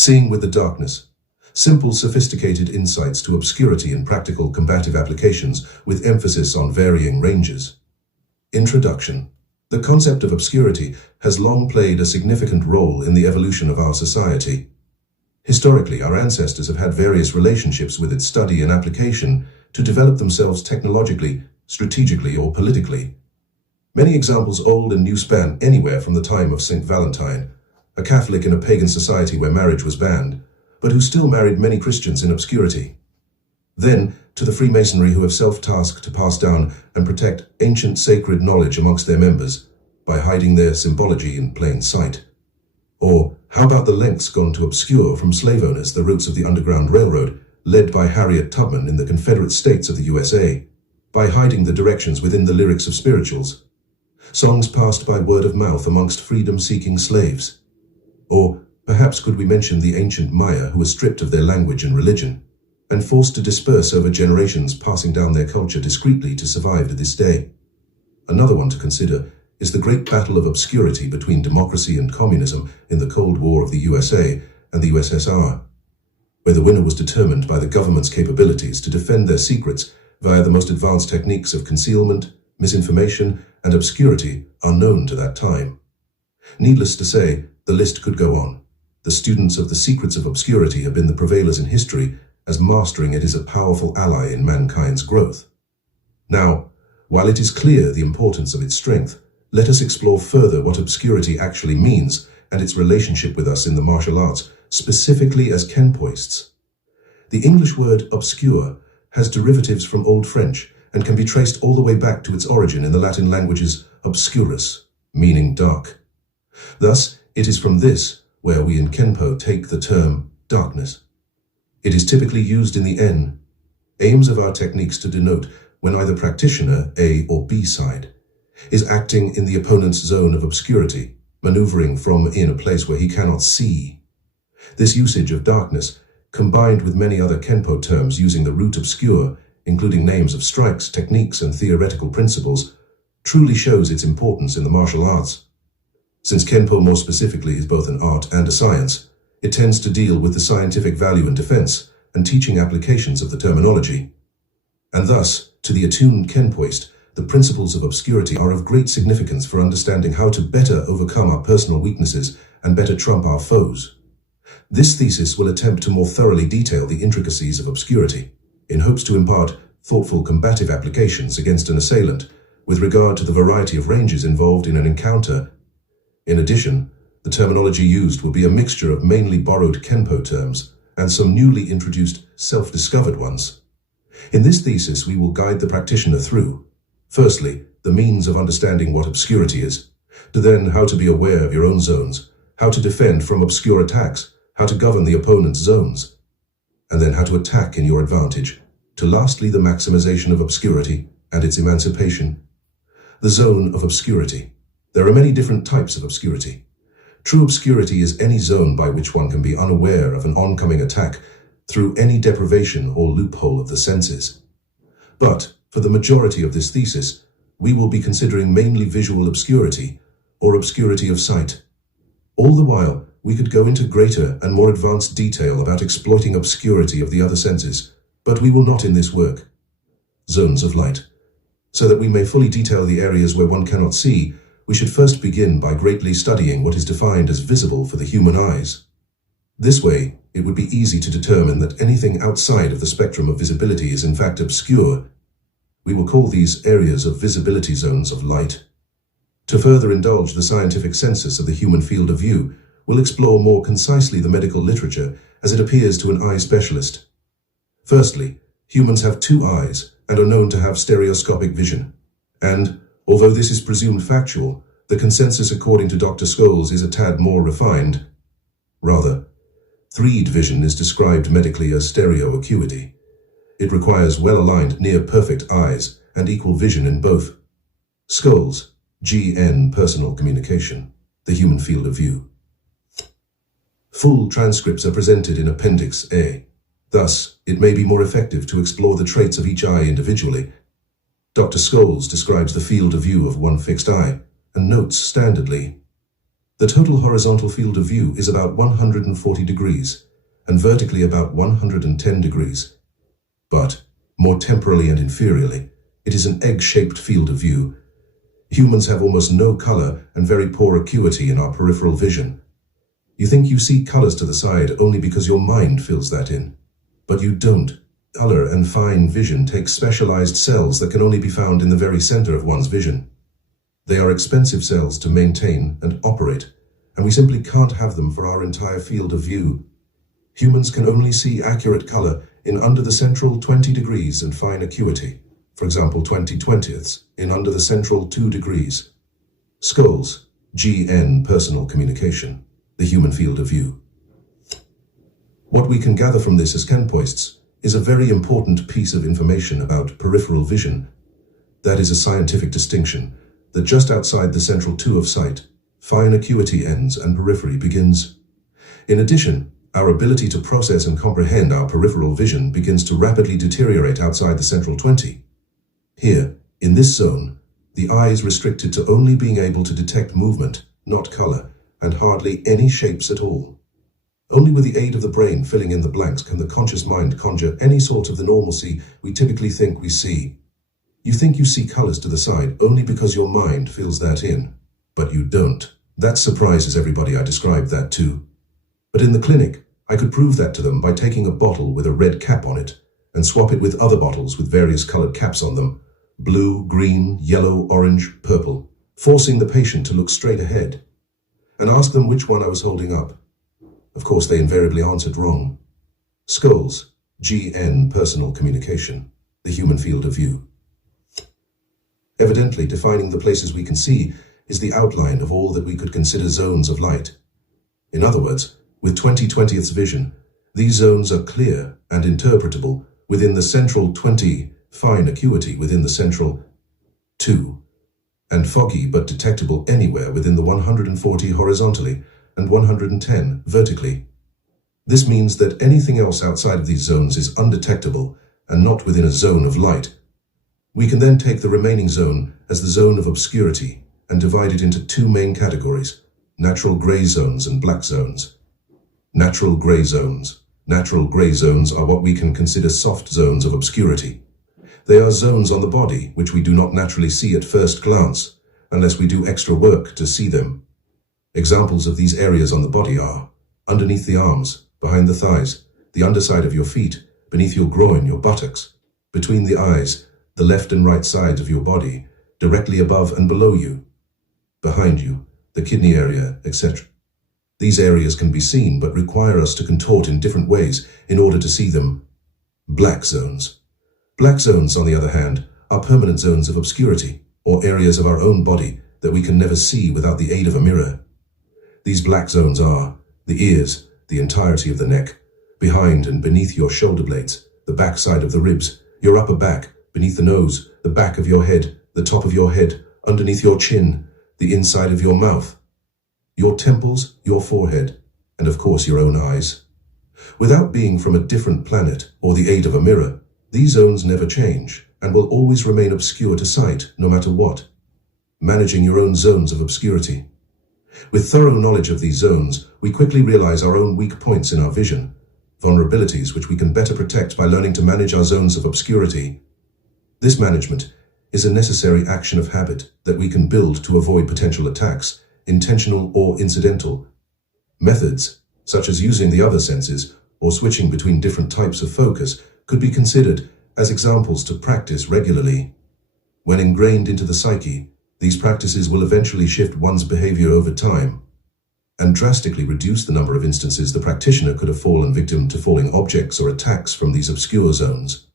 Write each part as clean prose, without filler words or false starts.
Seeing with the darkness. Simple, sophisticated insights to obscurity in practical combative applications with emphasis on varying ranges. Introduction. The concept of obscurity has long played a significant role in the evolution of our society. Historically, our ancestors have had various relationships with its study and application to develop themselves technologically, strategically, or politically. Many examples, old and new, span anywhere from the time of St. Valentine, a Catholic in a pagan society where marriage was banned, but who still married many Christians in obscurity. Then, to the Freemasonry, who have self-tasked to pass down and protect ancient sacred knowledge amongst their members by hiding their symbology in plain sight. Or, how about the lengths gone to obscure from slave owners the routes of the Underground Railroad, led by Harriet Tubman in the Confederate States of the USA, by hiding the directions within the lyrics of spirituals, songs passed by word of mouth amongst freedom-seeking slaves. Or, perhaps could we mention the ancient Maya, who were stripped of their language and religion, and forced to disperse over generations, passing down their culture discreetly to survive to this day. Another one to consider is the great battle of obscurity between democracy and communism in the Cold War of the USA and the USSR, where the winner was determined by the government's capabilities to defend their secrets via the most advanced techniques of concealment, misinformation, and obscurity unknown to that time. Needless to say, the list could go on. The students of the secrets of obscurity have been the prevailers in history, as mastering it is a powerful ally in mankind's growth. Now, while it is clear the importance of its strength, let us explore further what obscurity actually means and its relationship with us in the martial arts, specifically as KENPOists. The English word obscure has derivatives from Old French and can be traced all the way back to its origin in the Latin languages obscurus, meaning dark. Thus, it is from this where we in KENPO take the term darkness. It is typically used in the aims of our techniques to denote when either practitioner, A or B side, is acting in the opponent's zone of obscurity, maneuvering from in a place where he cannot see. This usage of darkness, combined with many other KENPO terms using the root obscure, including names of strikes, techniques, and theoretical principles, truly shows its importance in the martial arts. Since KENPO more specifically is both an art and a science, it tends to deal with the scientific value and defense and teaching applications of the terminology. And thus, to the attuned KENPOist, the principles of obscurity are of great significance for understanding how to better overcome our personal weaknesses and better trump our foes. This thesis will attempt to more thoroughly detail the intricacies of obscurity, in hopes to impart thoughtful combative applications against an assailant with regard to the variety of ranges involved in an encounter. In addition, the terminology used will be a mixture of mainly borrowed KENPO terms and some newly introduced self-discovered ones. In this thesis, we will guide the practitioner through, firstly, the means of understanding what obscurity is, to then how to be aware of your own zones, how to defend from obscure attacks, how to govern the opponent's zones, and then how to attack in your advantage, to lastly the maximization of obscurity and its emancipation. The zone of obscurity. There are many different types of obscurity. True obscurity is any zone by which one can be unaware of an oncoming attack through any deprivation or loophole of the senses. But, for the majority of this thesis, we will be considering mainly visual obscurity or obscurity of sight. All the while, we could go into greater and more advanced detail about exploiting obscurity of the other senses, but we will not in this work. Zones of light. So that we may fully detail the areas where one cannot see, we should first begin by greatly studying what is defined as visible for the human eyes. This way, it would be easy to determine that anything outside of the spectrum of visibility is in fact obscure. We will call these areas of visibility zones of light. To further indulge the scientific census of the human field of view, we'll explore more concisely the medical literature as it appears to an eye specialist. Firstly, humans have two eyes and are known to have stereoscopic vision. And, although this is presumed factual, the consensus according to Dr. Scholes is a tad more refined. Rather, 3D vision is described medically as stereo acuity. It requires well-aligned near-perfect eyes and equal vision in both. Scholes, GN Personal Communication, the Human Field of View. Full transcripts are presented in Appendix A. Thus, it may be more effective to explore the traits of each eye individually. Dr. Scholes describes the field of view of one fixed eye and notes standardly, The total horizontal field of view is about 140 degrees, and vertically about 110 degrees. But, more temporally and inferiorly, it is an egg-shaped field of view. Humans have almost no color and very poor acuity in our peripheral vision. You think you see colors to the side only because your mind fills that in. But you don't. Color and fine vision take specialized cells that can only be found in the very center of one's vision. They are expensive cells to maintain and operate, and we simply can't have them for our entire field of view. Humans can only see accurate color in under the central 20 degrees and fine acuity, for example 20/20ths, in under the central 2 degrees. Skulls, GN personal communication, the human field of view. What we can gather from this as KENPOists is a very important piece of information about peripheral vision. That is a scientific distinction, that just outside the central 2 of sight, fine acuity ends and periphery begins. In addition, our ability to process and comprehend our peripheral vision begins to rapidly deteriorate outside the central 20. Here, in this zone, the eye is restricted to only being able to detect movement, not color, and hardly any shapes at all. Only with the aid of the brain filling in the blanks can the conscious mind conjure any sort of the normalcy we typically think we see. You think you see colors to the side only because your mind fills that in. But you don't. That surprises everybody I described that to. But in the clinic, I could prove that to them by taking a bottle with a red cap on it and swap it with other bottles with various colored caps on them, blue, green, yellow, orange, purple, forcing the patient to look straight ahead, and ask them which one I was holding up. Of course, they invariably answered wrong. Skulls, GN personal communication, the human field of view. Evidently, defining the places we can see is the outline of all that we could consider zones of light. In other words, with 20/20ths vision, these zones are clear and interpretable within the central 20, fine acuity within the central 2, and foggy but detectable anywhere within the 140 horizontally and 110 vertically. This means that anything else outside of these zones is undetectable and not within a zone of light. We can then take the remaining zone as the zone of obscurity and divide it into 2 main categories, natural gray zones and black zones. Natural gray zones. Natural gray zones are what we can consider soft zones of obscurity. They are zones on the body which we do not naturally see at first glance, unless we do extra work to see them. Examples of these areas on the body are underneath the arms, behind the thighs, the underside of your feet, beneath your groin, your buttocks, between the eyes, the left and right sides of your body, directly above and below you, behind you, the kidney area, etc. These areas can be seen but require us to contort in different ways in order to see them. Black zones. Black zones, on the other hand, are permanent zones of obscurity, or areas of our own body that we can never see without the aid of a mirror. These black zones are the ears, the entirety of the neck, behind and beneath your shoulder blades, the back side of the ribs, your upper back, beneath the nose, the back of your head, the top of your head, underneath your chin, the inside of your mouth, your temples, your forehead, and of course your own eyes. Without being from a different planet or the aid of a mirror, these zones never change and will always remain obscure to sight no matter what. Managing your own zones of obscurity. With thorough knowledge of these zones, we quickly realize our own weak points in our vision, vulnerabilities which we can better protect by learning to manage our zones of obscurity. This management is a necessary action of habit that we can build to avoid potential attacks, intentional or incidental. Methods, such as using the other senses or switching between different types of focus, could be considered as examples to practice regularly. When ingrained into the psyche, these practices will eventually shift one's behavior over time and drastically reduce the number of instances the practitioner could have fallen victim to falling objects or attacks from these obscure zones.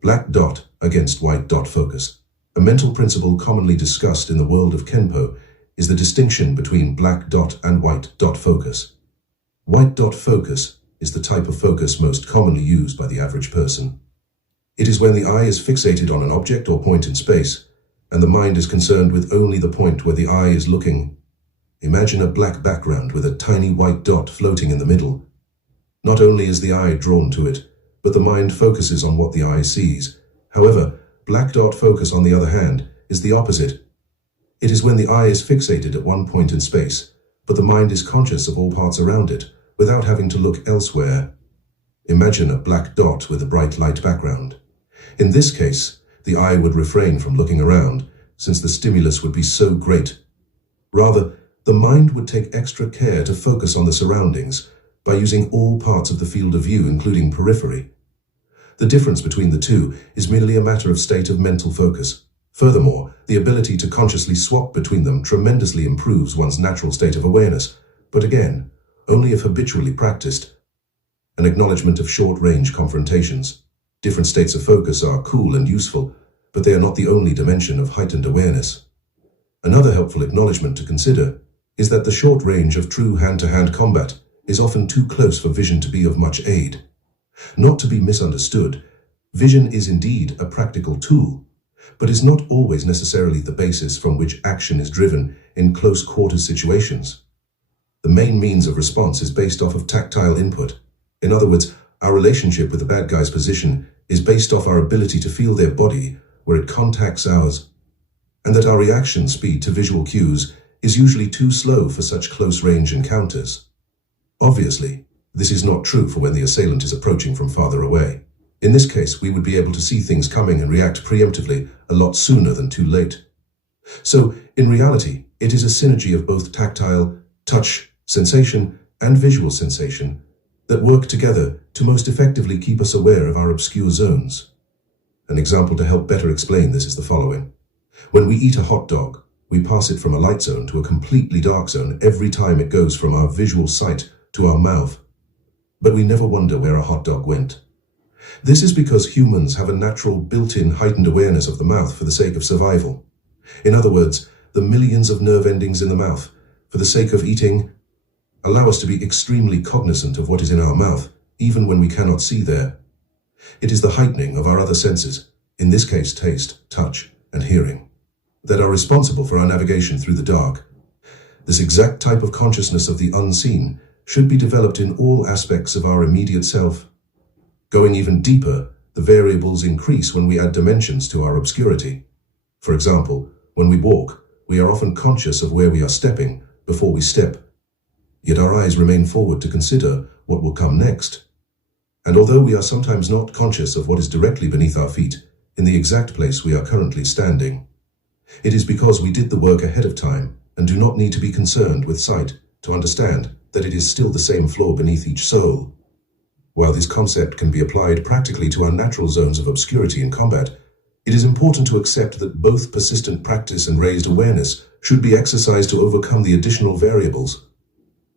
Black dot against white dot focus. A mental principle commonly discussed in the world of KENPO is the distinction between black dot and white dot focus. White dot focus is the type of focus most commonly used by the average person. It is when the eye is fixated on an object or point in space, and the mind is concerned with only the point where the eye is looking. Imagine a black background with a tiny white dot floating in the middle. Not only is the eye drawn to it, but the mind focuses on what the eye sees. However, black dot focus, on the other hand, is the opposite. It is when the eye is fixated at one point in space, but the mind is conscious of all parts around it, without having to look elsewhere. Imagine a black dot with a bright light background. In this case, the eye would refrain from looking around, since the stimulus would be so great. Rather, the mind would take extra care to focus on the surroundings by using all parts of the field of view, including periphery. The difference between the two is merely a matter of state of mental focus. Furthermore, the ability to consciously swap between them tremendously improves one's natural state of awareness, but again, only if habitually practiced. An acknowledgement of short-range confrontations. Different states of focus are cool and useful, but they are not the only dimension of heightened awareness. Another helpful acknowledgement to consider is that the short range of true hand-to-hand combat is often too close for vision to be of much aid. Not to be misunderstood, vision is indeed a practical tool, but is not always necessarily the basis from which action is driven in close-quarters situations. The main means of response is based off of tactile input. In other words, our relationship with the bad guy's position is based off our ability to feel their body where it contacts ours, and that our reaction speed to visual cues is usually too slow for such close-range encounters. Obviously, this is not true for when the assailant is approaching from farther away. In this case, we would be able to see things coming and react preemptively a lot sooner than too late. So, in reality, it is a synergy of both tactile, touch, sensation, and visual sensation that work together to most effectively keep us aware of our obscure zones. An example to help better explain this is the following. When we eat a hot dog, we pass it from a light zone to a completely dark zone every time it goes from our visual sight to our mouth. But we never wonder where a hot dog went. This is because humans have a natural built-in heightened awareness of the mouth for the sake of survival. In other words, the millions of nerve endings in the mouth, for the sake of eating, allow us to be extremely cognizant of what is in our mouth, even when we cannot see there. It is the heightening of our other senses, in this case taste, touch, and hearing, that are responsible for our navigation through the dark. This exact type of consciousness of the unseen should be developed in all aspects of our immediate self. Going even deeper, the variables increase when we add dimensions to our obscurity. For example, when we walk, we are often conscious of where we are stepping before we step. Yet our eyes remain forward to consider what will come next. And although we are sometimes not conscious of what is directly beneath our feet, in the exact place we are currently standing, it is because we did the work ahead of time and do not need to be concerned with sight to understand that it is still the same floor beneath each sole. While this concept can be applied practically to our natural zones of obscurity in combat, it is important to accept that both persistent practice and raised awareness should be exercised to overcome the additional variables.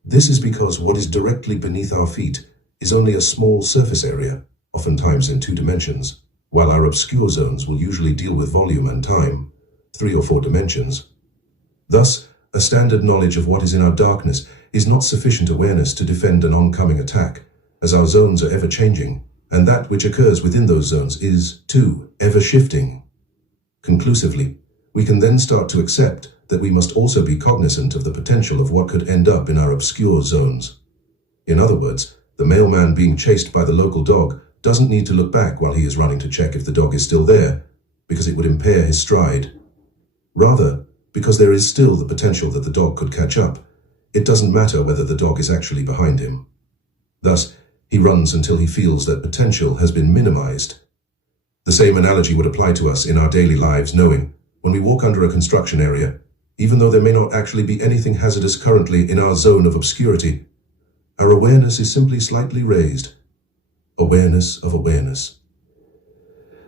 This is because what is directly beneath our feet is only a small surface area, oftentimes in 2 dimensions, while our obscure zones will usually deal with volume and time, 3 or 4 dimensions. Thus, a standard knowledge of what is in our darkness is not sufficient awareness to defend an oncoming attack, as our zones are ever-changing, and that which occurs within those zones is, too, ever-shifting. Conclusively, we can then start to accept that we must also be cognizant of the potential of what could end up in our obscure zones. In other words, the mailman being chased by the local dog doesn't need to look back while he is running to check if the dog is still there, because it would impair his stride. Rather, because there is still the potential that the dog could catch up, it doesn't matter whether the dog is actually behind him. Thus, he runs until he feels that potential has been minimized. The same analogy would apply to us in our daily lives, knowing, when we walk under a construction area, even though there may not actually be anything hazardous currently in our zone of obscurity, our awareness is simply slightly raised. Awareness of awareness.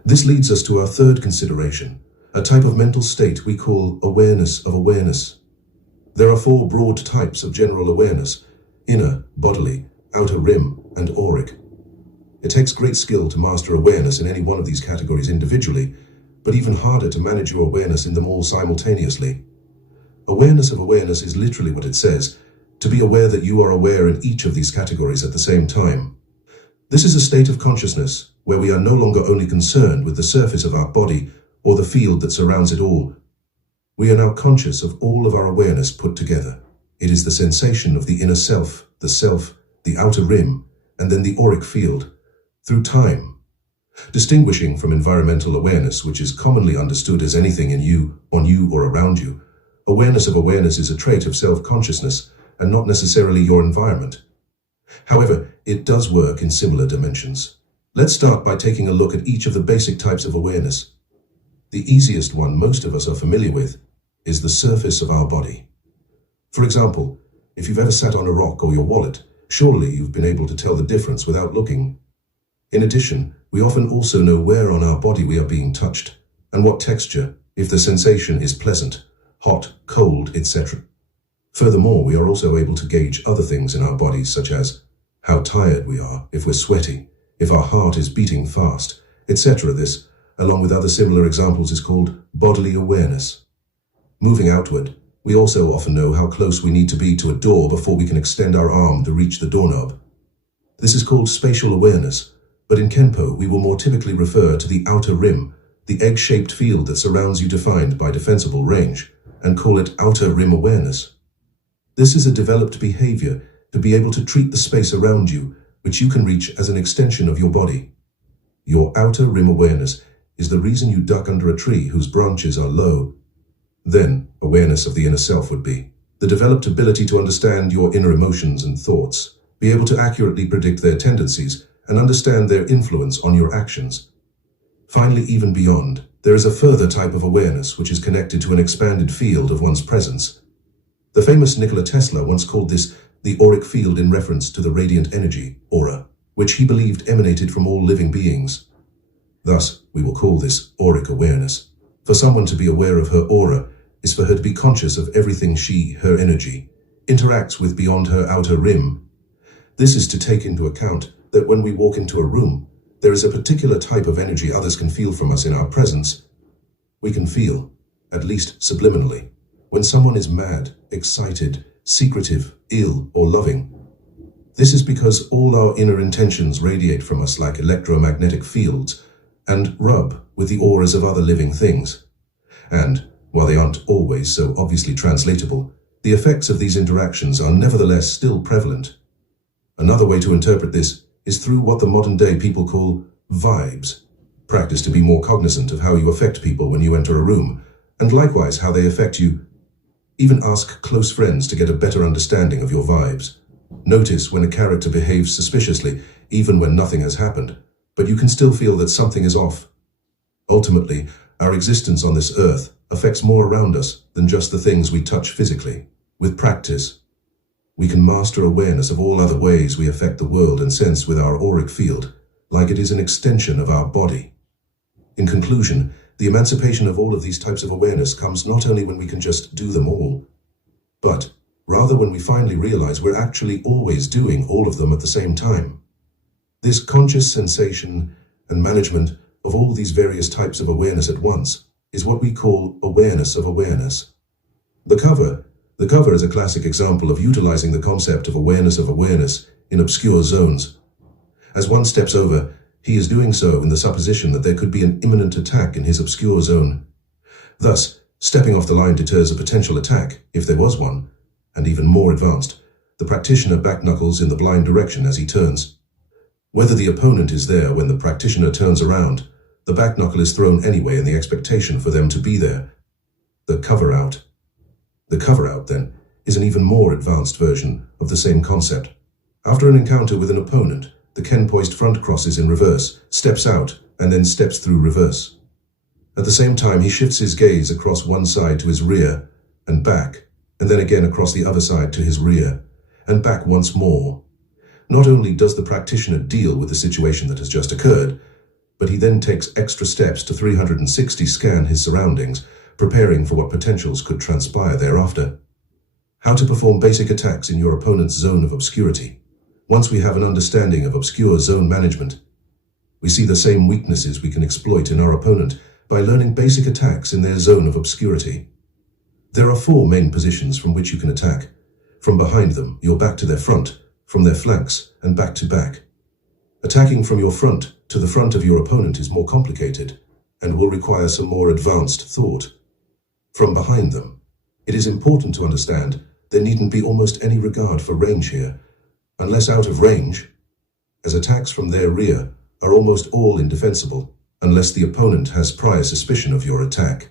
This leads us to our third consideration, a type of mental state we call awareness of awareness. There are 4 broad types of general awareness: inner, bodily, outer rim, and auric. It takes great skill to master awareness in any one of these categories individually, but even harder to manage your awareness in them all simultaneously. Awareness of awareness is literally what it says, to be aware that you are aware in each of these categories at the same time. This is a state of consciousness where we are no longer only concerned with the surface of our body or the field that surrounds it all. We are now conscious of all of our awareness put together. It is the sensation of the inner self, the outer rim, and then the auric field, through time. Distinguishing from environmental awareness, which is commonly understood as anything in you, on you, or around you, awareness of awareness is a trait of self-consciousness and not necessarily your environment. However, it does work in similar dimensions. Let's start by taking a look at each of the basic types of awareness. The easiest one most of us are familiar with is the surface of our body. For example, if you've ever sat on a rock or your wallet, surely you've been able to tell the difference without looking. In addition, we often also know where on our body we are being touched, and what texture, if the sensation is pleasant, hot, cold, etc. Furthermore, we are also able to gauge other things in our bodies, such as how tired we are, if we're sweaty, if our heart is beating fast, etc. This, along with other similar examples, is called bodily awareness. Moving outward, we also often know how close we need to be to a door before we can extend our arm to reach the doorknob. This is called spatial awareness, but in KENPO we will more typically refer to the outer rim, the egg-shaped field that surrounds you defined by defensible range, and call it outer rim awareness. This is a developed behavior to be able to treat the space around you, which you can reach as an extension of your body. Your outer rim awareness is the reason you duck under a tree whose branches are low. Then, awareness of the inner self would be the developed ability to understand your inner emotions and thoughts, be able to accurately predict their tendencies, and understand their influence on your actions. Finally, even beyond, there is a further type of awareness which is connected to an expanded field of one's presence. The famous Nikola Tesla once called this the auric field in reference to the radiant energy, aura, which he believed emanated from all living beings. Thus, we will call this auric awareness. For someone to be aware of her aura is for her to be conscious of everything she, her energy, interacts with beyond her outer rim. This is to take into account that when we walk into a room, there is a particular type of energy others can feel from us in our presence. We can feel, at least subliminally, when someone is mad, excited, secretive, ill, or loving. This is because all our inner intentions radiate from us like electromagnetic fields and rub with the auras of other living things. And, while they aren't always so obviously translatable, the effects of these interactions are nevertheless still prevalent. Another way to interpret this is through what the modern day people call vibes. Practice to be more cognizant of how you affect people when you enter a room, and likewise how they affect you. Even ask close friends to get a better understanding of your vibes. Notice when a character behaves suspiciously, even when nothing has happened, but you can still feel that something is off. Ultimately, our existence on this earth affects more around us than just the things we touch physically. With practice, we can master awareness of all other ways we affect the world and sense with our auric field, like it is an extension of our body. In conclusion, the emancipation of all of these types of awareness comes not only when we can just do them all, but rather when we finally realize we're actually always doing all of them at the same time. This conscious sensation and management of all these various types of awareness at once is what we call awareness of awareness. The cover is a classic example of utilizing the concept of awareness in obscure zones. As one steps over, he is doing so in the supposition that there could be an imminent attack in his obscure zone. Thus, stepping off the line deters a potential attack, if there was one, and even more advanced, the practitioner back knuckles in the blind direction as he turns. Whether the opponent is there when the practitioner turns around, the back knuckle is thrown anyway in the expectation for them to be there. The cover out. The cover out, then, is an even more advanced version of the same concept. After an encounter with an opponent, the KENPOist front crosses in reverse, steps out, and then steps through reverse. At the same time, he shifts his gaze across one side to his rear and back, and then again across the other side to his rear, and back once more. Not only does the practitioner deal with the situation that has just occurred, but he then takes extra steps to 360 scan his surroundings, preparing for what potentials could transpire thereafter. How to perform basic attacks in your opponent's zone of obscurity. Once we have an understanding of obscure zone management, we see the same weaknesses we can exploit in our opponent by learning basic attacks in their zone of obscurity. There are 4 main positions from which you can attack. From behind them, your back to their front, from their flanks, and back to back. Attacking from your front to the front of your opponent is more complicated and will require some more advanced thought. From behind them, it is important to understand there needn't be almost any regard for range here, unless out of range, as attacks from their rear are almost all indefensible, unless the opponent has prior suspicion of your attack.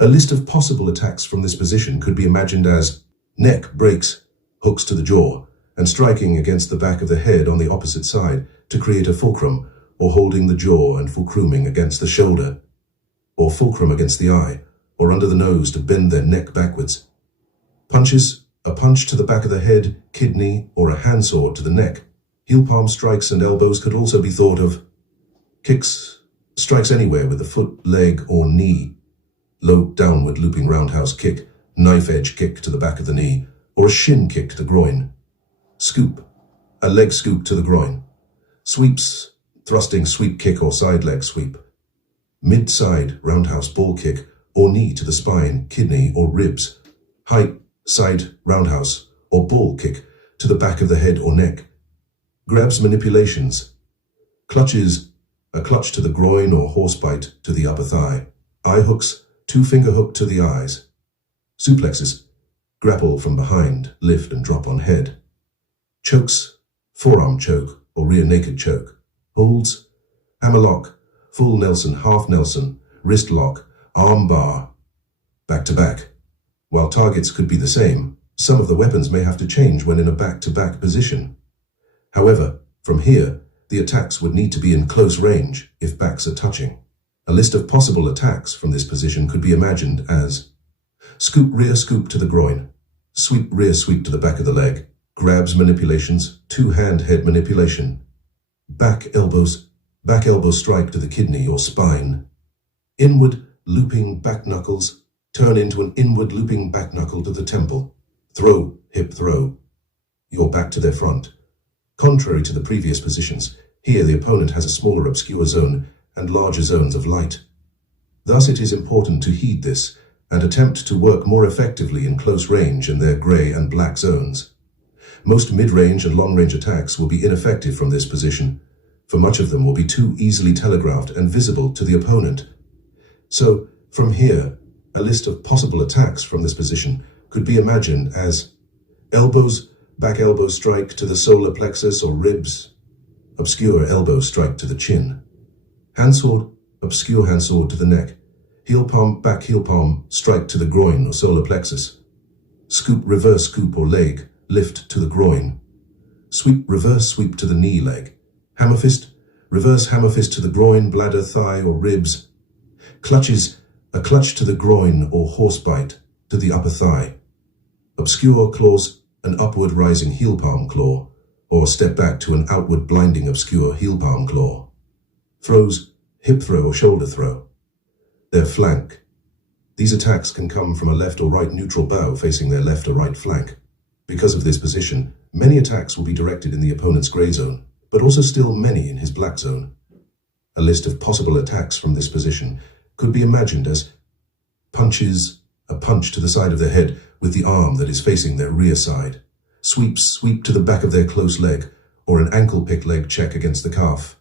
A list of possible attacks from this position could be imagined as neck breaks, hooks to the jaw, and striking against the back of the head on the opposite side to create a fulcrum, or holding the jaw and fulcruming against the shoulder, or fulcrum against the eye, or under the nose to bend their neck backwards. Punches, a punch to the back of the head, kidney, or a handsword to the neck. Heel palm strikes and elbows could also be thought of. Kicks, strikes anywhere with the foot, leg, or knee. Low downward looping roundhouse kick, knife edge kick to the back of the knee, or a shin kick to the groin. Scoop, a leg scoop to the groin. Sweeps, thrusting sweep kick or side leg sweep. Mid-side roundhouse ball kick or knee to the spine, kidney, or ribs. High side roundhouse or ball kick to the back of the head or neck. Grabs manipulations. Clutches, a clutch to the groin or horsebite to the upper thigh. Eye hooks, 2-finger hook to the eyes. Suplexes, grapple from behind, lift and drop on head. Chokes, forearm choke or rear naked choke. Holds, hammer lock, full Nelson, half Nelson, wrist lock, arm bar, back to back. While targets could be the same, some of the weapons may have to change when in a back-to-back position. However, from here, the attacks would need to be in close range if backs are touching. A list of possible attacks from this position could be imagined as scoop rear scoop to the groin, sweep rear sweep to the back of the leg, grabs manipulations, two-hand head manipulation, back elbow strike to the kidney or spine, inward looping back knuckles, turn into an inward looping back knuckle to the temple, throw, hip throw, your back to their front. Contrary to the previous positions, here the opponent has a smaller obscure zone and larger zones of light. Thus it is important to heed this and attempt to work more effectively in close range in their grey and black zones. Most mid-range and long-range attacks will be ineffective from this position, for much of them will be too easily telegraphed and visible to the opponent. So, from here, a list of possible attacks from this position could be imagined as elbows, back elbow strike to the solar plexus or ribs, obscure elbow strike to the chin, handsword, obscure handsword to the neck, heel palm, back heel palm strike to the groin or solar plexus, scoop, reverse scoop or leg, lift to the groin, sweep, reverse sweep to the knee leg, hammer fist, reverse hammer fist to the groin, bladder, thigh or ribs, clutches, a clutch to the groin or horsebite to the upper thigh, obscure claws, an upward rising heel palm claw, or step back to an outward blinding obscure heel palm claw. Throws, hip throw or shoulder throw. Their flank. These attacks can come from a left or right neutral bow facing their left or right flank. Because of this position, many attacks will be directed in the opponent's grey zone, but also still many in his black zone. A list of possible attacks from this position could be imagined as punches, a punch to the side of their head with the arm that is facing their rear side, sweeps, sweep to the back of their close leg, or an ankle pick leg check against the calf,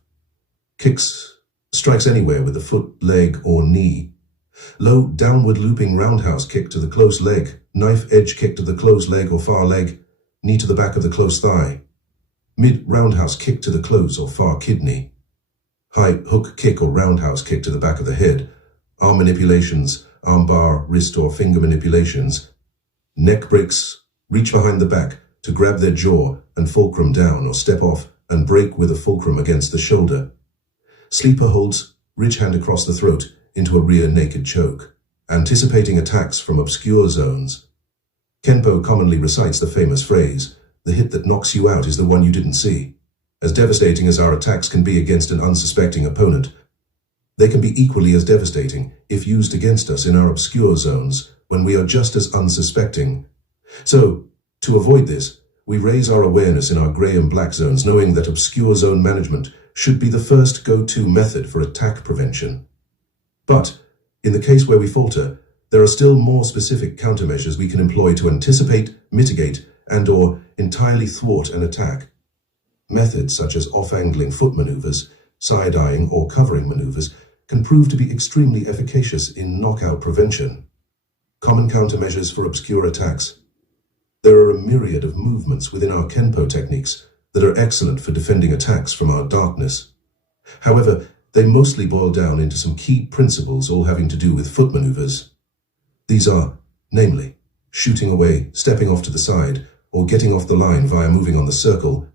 kicks, strikes anywhere with the foot, leg, or knee, low downward looping roundhouse kick to the close leg, knife edge kick to the close leg or far leg, knee to the back of the close thigh, mid roundhouse kick to the close or far kidney, high hook kick or roundhouse kick to the back of the head, arm manipulations, arm bar, wrist or finger manipulations, neck breaks, reach behind the back to grab their jaw and fulcrum down or step off and break with a fulcrum against the shoulder. Sleeper holds, ridge hand across the throat into a rear naked choke, anticipating attacks from obscure zones. KENPO commonly recites the famous phrase, "The hit that knocks you out is the one you didn't see." As devastating as our attacks can be against an unsuspecting opponent, they can be equally as devastating if used against us in our obscure zones when we are just as unsuspecting. So, to avoid this, we raise our awareness in our grey and black zones, knowing that obscure zone management should be the first go-to method for attack prevention. But, in the case where we falter, there are still more specific countermeasures we can employ to anticipate, mitigate, and/or entirely thwart an attack. Methods such as off-angling foot maneuvers, side-eyeing, or covering maneuvers can prove to be extremely efficacious in knockout prevention. Common countermeasures for obscure attacks. There are a myriad of movements within our KENPO techniques that are excellent for defending attacks from our darkness. However, they mostly boil down into some key principles all having to do with foot maneuvers. These are, namely, shooting away, stepping off to the side, or getting off the line via moving on the circle.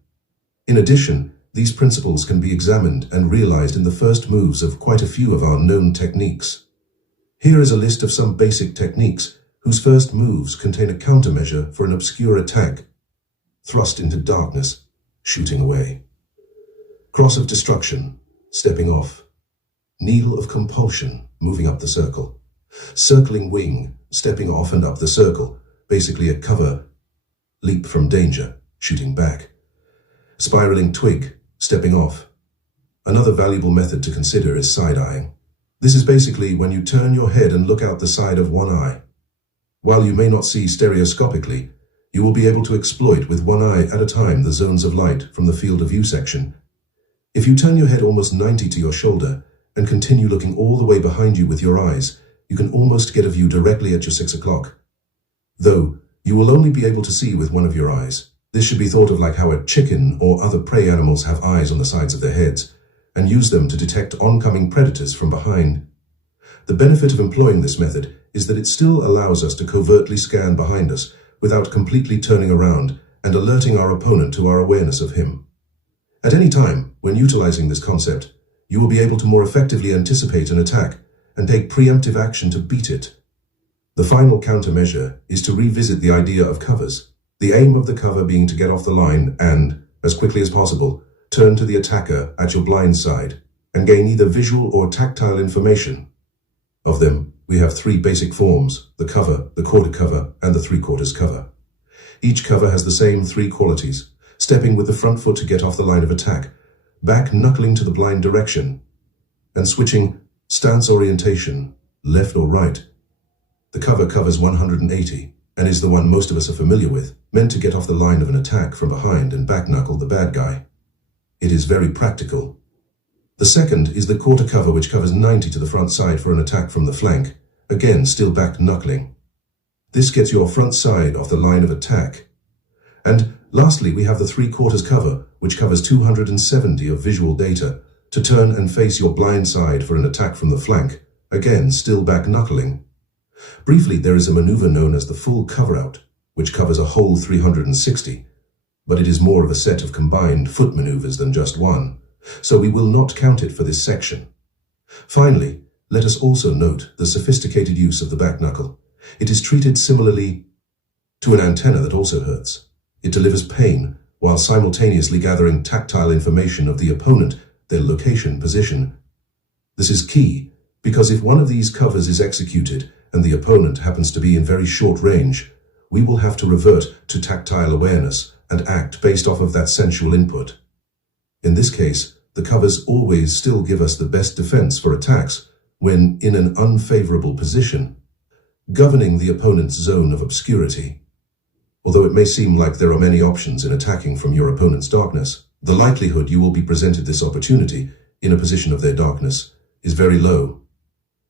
In addition, these principles can be examined and realized in the first moves of quite a few of our known techniques. Here is a list of some basic techniques whose first moves contain a countermeasure for an obscure attack. Thrust into darkness, shooting away. Cross of destruction, stepping off. Needle of compulsion, moving up the circle. Circling wing, stepping off and up the circle, basically a cover. Leap from danger, shooting back. Spiraling twig, stepping off. Another valuable method to consider is side-eyeing. This is basically when you turn your head and look out the side of one eye. While you may not see stereoscopically, you will be able to exploit with one eye at a time the zones of light from the field of view section. If you turn your head almost 90 to your shoulder and continue looking all the way behind you with your eyes, you can almost get a view directly at your 6 o'clock. Though, you will only be able to see with one of your eyes. This should be thought of like how a chicken or other prey animals have eyes on the sides of their heads, and use them to detect oncoming predators from behind. The benefit of employing this method is that it still allows us to covertly scan behind us without completely turning around and alerting our opponent to our awareness of him. At any time, when utilizing this concept, you will be able to more effectively anticipate an attack and take preemptive action to beat it. The final countermeasure is to revisit the idea of covers, the aim of the cover being to get off the line and, as quickly as possible, turn to the attacker at your blind side and gain either visual or tactile information. Of them, we have three basic forms: the cover, the quarter cover, and the three-quarters cover. Each cover has the same three qualities: stepping with the front foot to get off the line of attack, back knuckling to the blind direction, and switching stance orientation, left or right. The cover covers 180 and is the one most of us are familiar with, meant to get off the line of an attack from behind and back knuckle the bad guy. It is very practical. The second is the quarter cover, which covers 90 to the front side for an attack from the flank, again still back knuckling. This gets your front side off the line of attack. And lastly, we have the three-quarters cover, which covers 270 of visual data, to turn and face your blind side for an attack from the flank, again still back knuckling. Briefly, there is a maneuver known as the full cover-out, which covers a whole 360, but it is more of a set of combined foot maneuvers than just one, so we will not count it for this section. Finally, let us also note the sophisticated use of the back knuckle. It is treated similarly to an antenna that also hurts. It delivers pain while simultaneously gathering tactile information of the opponent, their location, position. This is key because if one of these covers is executed and the opponent happens to be in very short range, we will have to revert to tactile awareness and act based off of that sensual input. In this case, the covers always still give us the best defense for attacks when in an unfavorable position, governing the opponent's zone of obscurity. Although it may seem like there are many options in attacking from your opponent's darkness, the likelihood you will be presented this opportunity in a position of their darkness is very low.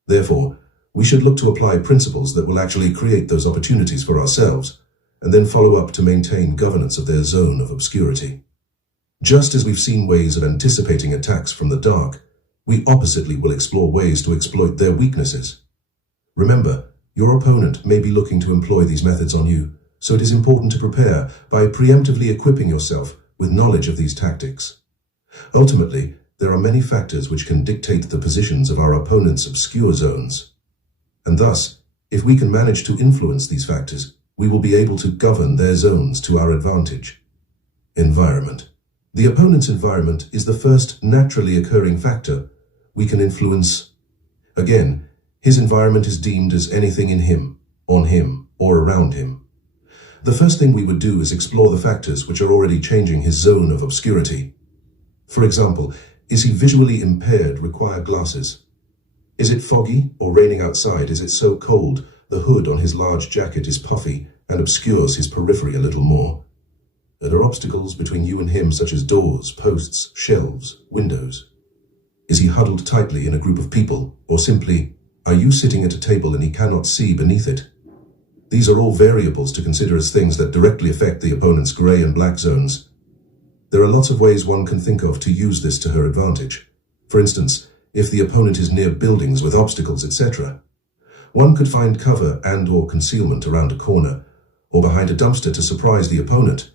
Therefore, we should look to apply principles that will actually create those opportunities for ourselves, and then follow up to maintain governance of their zone of obscurity. Just as we've seen ways of anticipating attacks from the dark, we oppositely will explore ways to exploit their weaknesses. Remember, your opponent may be looking to employ these methods on you, so it is important to prepare by preemptively equipping yourself with knowledge of these tactics. Ultimately, there are many factors which can dictate the positions of our opponent's obscure zones. And thus, if we can manage to influence these factors, we will be able to govern their zones to our advantage. Environment. The opponent's environment is the first naturally occurring factor we can influence. Again, his environment is deemed as anything in him, on him, or around him. The first thing we would do is explore the factors which are already changing his zone of obscurity. For example, is he visually impaired, require glasses? Is it foggy or raining outside? Is it so cold the hood on his large jacket is puffy and obscures his periphery a little more? Are there obstacles between you and him, such as doors, posts, shelves, windows? Is he huddled tightly in a group of people, or simply, are you sitting at a table and he cannot see beneath it? These are all variables to consider as things that directly affect the opponent's grey and black zones. There are lots of ways one can think of to use this to her advantage. For instance, if the opponent is near buildings with obstacles, etc., one could find cover and/or concealment around a corner, or behind a dumpster to surprise the opponent.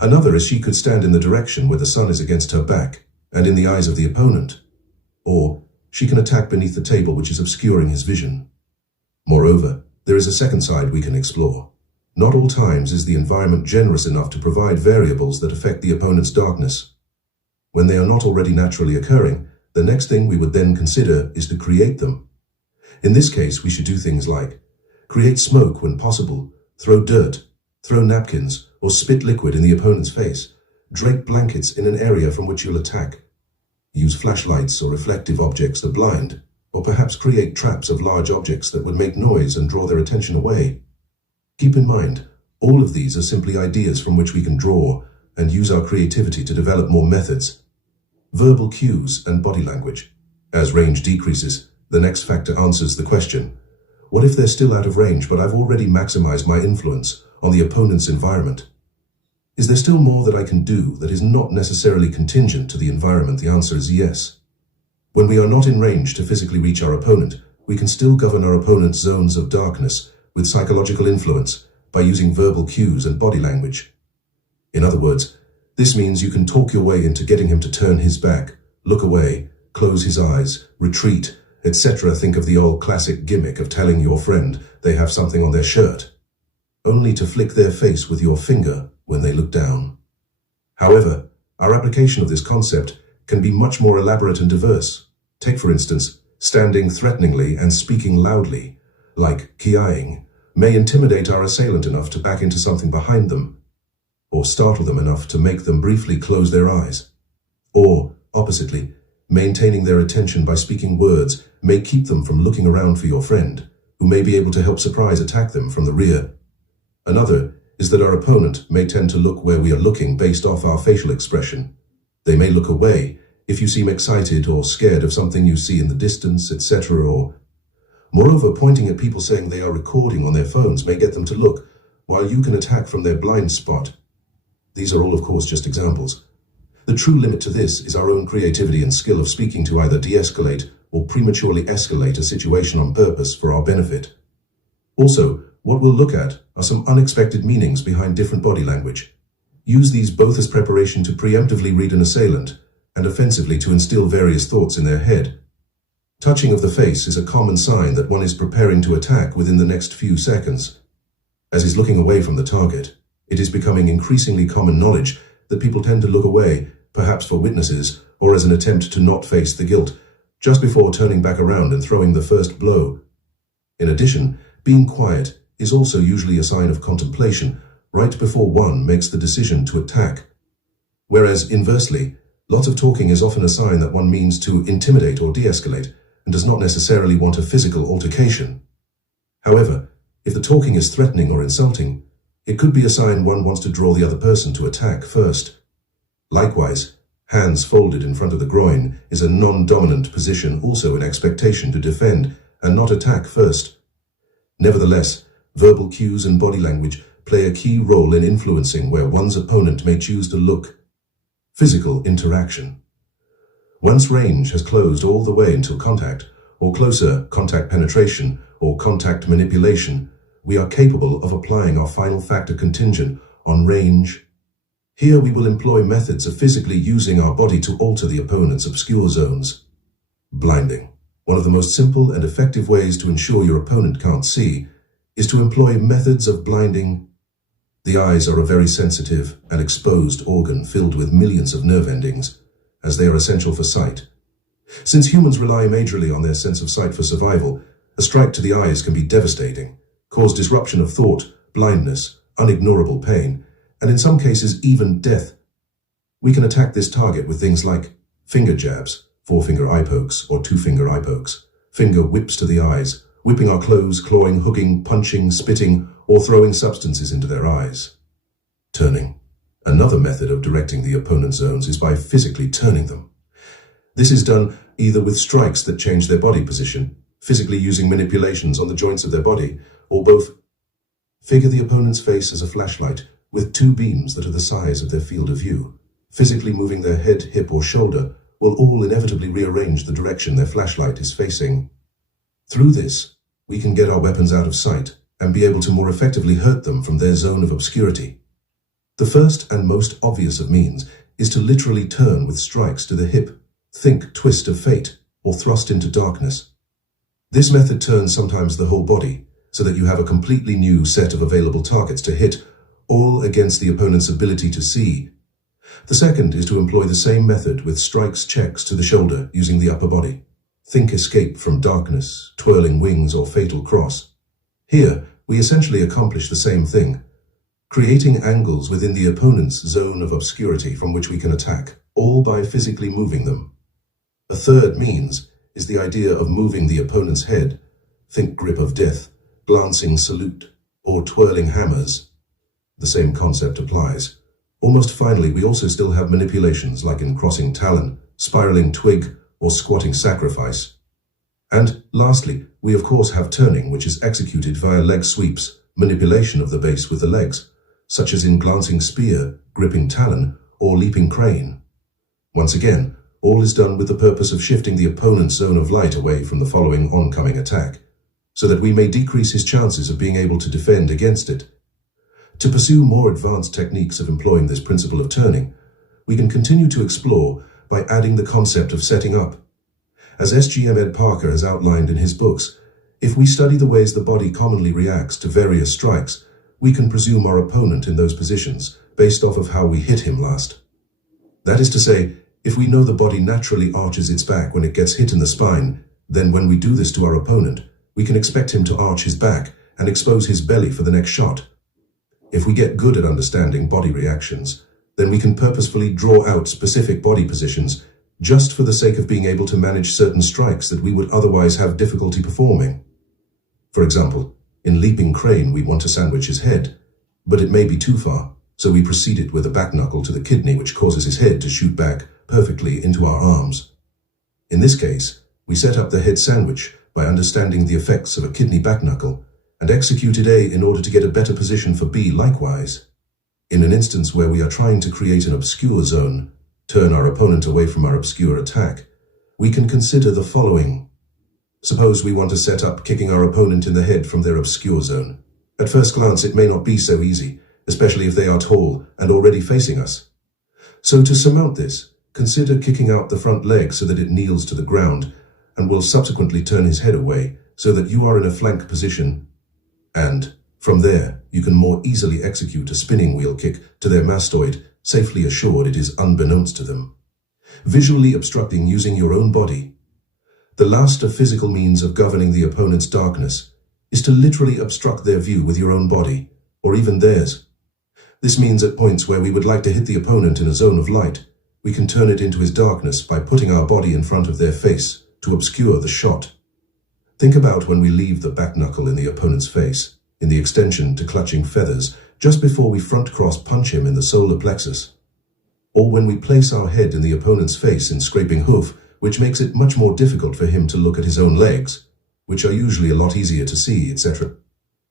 Another is she could stand in the direction where the sun is against her back and in the eyes of the opponent. Or she can attack beneath the table which is obscuring his vision. Moreover, there is a second side we can explore. Not all times is the environment generous enough to provide variables that affect the opponent's darkness. When they are not already naturally occurring, the next thing we would then consider is to create them. In this case, we should do things like create smoke when possible, throw dirt, throw napkins, or spit liquid in the opponent's face, drape blankets in an area from which you'll attack, use flashlights or reflective objects that blind, or perhaps create traps of large objects that would make noise and draw their attention away. Keep in mind, all of these are simply ideas from which we can draw and use our creativity to develop more methods. Verbal cues and body language. As range decreases, the next factor answers the question, what if they're still out of range but I've already maximized my influence on the opponent's environment? Is there still more that I can do that is not necessarily contingent to the environment? The answer is yes. When we are not in range to physically reach our opponent, we can still govern our opponent's zones of darkness with psychological influence by using verbal cues and body language. In other words, this means you can talk your way into getting him to turn his back, look away, close his eyes, retreat, etc. Think of the old classic gimmick of telling your friend they have something on their shirt, only to flick their face with your finger when they look down. However, our application of this concept can be much more elaborate and diverse. Take, for instance, standing threateningly and speaking loudly, like kiaing, may intimidate our assailant enough to back into something behind them, or startle them enough to make them briefly close their eyes. Or, oppositely, maintaining their attention by speaking words may keep them from looking around for your friend, who may be able to help surprise attack them from the rear. Another is that our opponent may tend to look where we are looking based off our facial expression. They may look away if you seem excited or scared of something you see in the distance, etc. Or, moreover, pointing at people saying they are recording on their phones may get them to look, while you can attack from their blind spot. These are all, of course, just examples. The true limit to this is our own creativity and skill of speaking to either de-escalate or prematurely escalate a situation on purpose for our benefit. Also, what we'll look at are some unexpected meanings behind different body language. Use these both as preparation to preemptively read an assailant and offensively to instill various thoughts in their head. Touching of the face is a common sign that one is preparing to attack within the next few seconds. As he's looking away from the target, it is becoming increasingly common knowledge that people tend to look away, perhaps for witnesses or as an attempt to not face the guilt, just before turning back around and throwing the first blow. In addition, being quiet is also usually a sign of contemplation right before one makes the decision to attack. Whereas, inversely, lots of talking is often a sign that one means to intimidate or de-escalate and does not necessarily want a physical altercation. However, if the talking is threatening or insulting, it could be a sign one wants to draw the other person to attack first. Likewise, hands folded in front of the groin is a non-dominant position, also an expectation to defend and not attack first. Nevertheless, verbal cues and body language play a key role in influencing where one's opponent may choose to look. Physical interaction. Once range has closed all the way until contact, or closer, contact penetration, or contact manipulation, we are capable of applying our final factor contingent on range. Here we will employ methods of physically using our body to alter the opponent's obscure zones. Blinding. One of the most simple and effective ways to ensure your opponent can't see is to employ methods of blinding. The eyes are a very sensitive and exposed organ filled with millions of nerve endings, as they are essential for sight. Since humans rely majorly on their sense of sight for survival, a strike to the eyes can be devastating, cause disruption of thought, blindness, unignorable pain, and in some cases even death. We can attack this target with things like finger jabs, four-finger eye pokes or two-finger eye pokes, finger whips to the eyes, whipping our clothes, clawing, hooking, punching, spitting, or throwing substances into their eyes. Turning. Another method of directing the opponent's zones is by physically turning them. This is done either with strikes that change their body position, physically using manipulations on the joints of their body, or both. Figure the opponent's face as a flashlight with two beams that are the size of their field of view. Physically moving their head, hip, or shoulder will all inevitably rearrange the direction their flashlight is facing. Through this, we can get our weapons out of sight and be able to more effectively hurt them from their zone of obscurity. The first and most obvious of means is to literally turn with strikes to the hip. Think twist of fate or thrust into darkness. This method turns sometimes the whole body so that you have a completely new set of available targets to hit, all against the opponent's ability to see. The second is to employ the same method with strikes checks to the shoulder using the upper body. Think escape from darkness, twirling wings, or fatal cross. Here, we essentially accomplish the same thing, creating angles within the opponent's zone of obscurity from which we can attack, all by physically moving them. A third means is the idea of moving the opponent's head. Think grip of death, glancing salute, or twirling hammers. The same concept applies. Almost finally, we also still have manipulations like in crossing talon, spiraling twig, or squatting sacrifice. And lastly, we of course have turning, which is executed via leg sweeps, manipulation of the base with the legs, such as in glancing spear, gripping talon, or leaping crane. Once again, all is done with the purpose of shifting the opponent's zone of light away from the following oncoming attack, so that we may decrease his chances of being able to defend against it. To pursue more advanced techniques of employing this principle of turning, we can continue to explore by adding the concept of setting up. As S.G.M. Ed Parker has outlined in his books, if we study the ways the body commonly reacts to various strikes, we can presume our opponent in those positions based off of how we hit him last. That is to say, if we know the body naturally arches its back when it gets hit in the spine, then when we do this to our opponent, we can expect him to arch his back and expose his belly for the next shot. If we get good at understanding body reactions, then we can purposefully draw out specific body positions just for the sake of being able to manage certain strikes that we would otherwise have difficulty performing. For example, in leaping crane we want to sandwich his head, but it may be too far, so we proceed it with a back knuckle to the kidney, which causes his head to shoot back perfectly into our arms. In this case, we set up the head sandwich by understanding the effects of a kidney back knuckle and executed A in order to get a better position for B likewise. In an instance where we are trying to create an obscure zone, turn our opponent away from our obscure attack, we can consider the following. Suppose we want to set up kicking our opponent in the head from their obscure zone. At first glance, it may not be so easy, especially if they are tall and already facing us. So to surmount this, consider kicking out the front leg so that it kneels to the ground and will subsequently turn his head away so that you are in a flank position. And from there, you can more easily execute a spinning wheel kick to their mastoid, safely assured it is unbeknownst to them. Visually obstructing using your own body. The last of physical means of governing the opponent's darkness is to literally obstruct their view with your own body, or even theirs. This means at points where we would like to hit the opponent in a zone of light, we can turn it into his darkness by putting our body in front of their face to obscure the shot. Think about when we leave the back knuckle in the opponent's face, in the extension to clutching feathers, just before we front cross punch him in the solar plexus. Or when we place our head in the opponent's face in scraping hoof, which makes it much more difficult for him to look at his own legs, which are usually a lot easier to see, etc.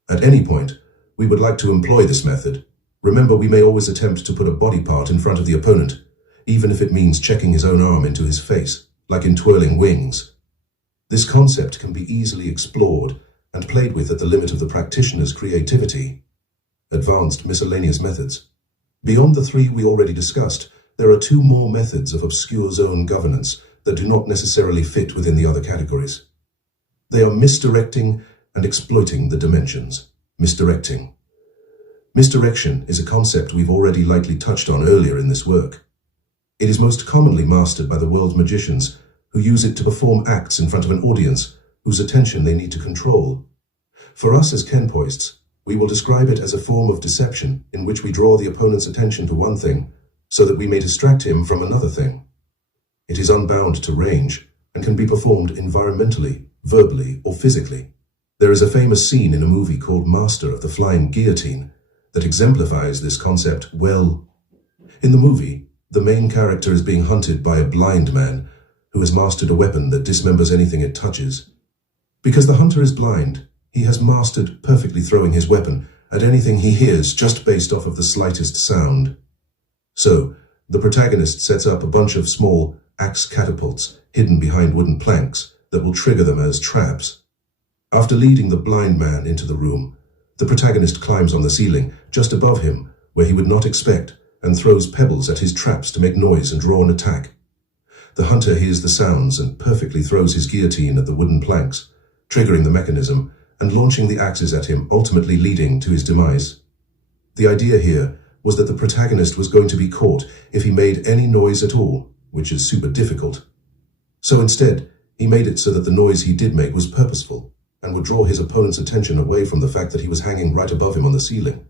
At any point, we would like to employ this method. Remember, we may always attempt to put a body part in front of the opponent, even if it means checking his own arm into his face, like in twirling wings. This concept can be easily explored and played with at the limit of the practitioner's creativity. Advanced miscellaneous methods. Beyond the three we already discussed, there are two more methods of obscure zone governance that do not necessarily fit within the other categories. They are misdirecting and exploiting the dimensions. Misdirecting. Misdirection is a concept we've already lightly touched on earlier in this work. It is most commonly mastered by the world's magicians, who use it to perform acts in front of an audience whose attention they need to control. For us as KENPOists, we will describe it as a form of deception in which we draw the opponent's attention to one thing so that we may distract him from another thing. It is unbound to range and can be performed environmentally, verbally, or physically. There is a famous scene in a movie called Master of the Flying Guillotine that exemplifies this concept well. In the movie, the main character is being hunted by a blind man who has mastered a weapon that dismembers anything it touches. Because the hunter is blind, he has mastered perfectly throwing his weapon at anything he hears just based off of the slightest sound. So, the protagonist sets up a bunch of small axe catapults hidden behind wooden planks that will trigger them as traps. After leading the blind man into the room, The protagonist climbs on the ceiling, just above him, where he would not expect, and throws pebbles at his traps to make noise and draw an attack. The hunter hears the sounds and perfectly throws his guillotine at the wooden planks, triggering the mechanism and launching the axes at him, ultimately leading to his demise. The idea here was that the protagonist was going to be caught if he made any noise at all, which is super difficult. So instead, he made it so that the noise he did make was purposeful and would draw his opponent's attention away from the fact that he was hanging right above him on the ceiling.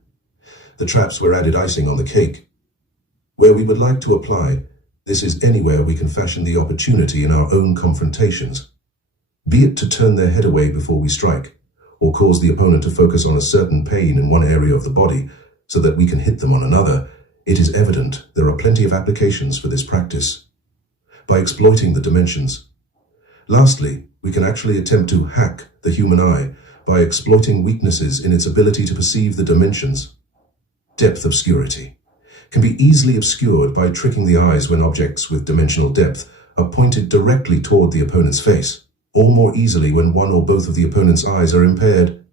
The traps were added icing on the cake. Where we would like to apply, this is anywhere we can fashion the opportunity in our own confrontations. Be it to turn their head away before we strike, or cause the opponent to focus on a certain pain in one area of the body so that we can hit them on another, it is evident there are plenty of applications for this practice. By exploiting the dimensions. Lastly, we can actually attempt to hack the human eye by exploiting weaknesses in its ability to perceive the dimensions. Depth obscurity can be easily obscured by tricking the eyes when objects with dimensional depth are pointed directly toward the opponent's face, or more easily when one or both of the opponent's eyes are impaired.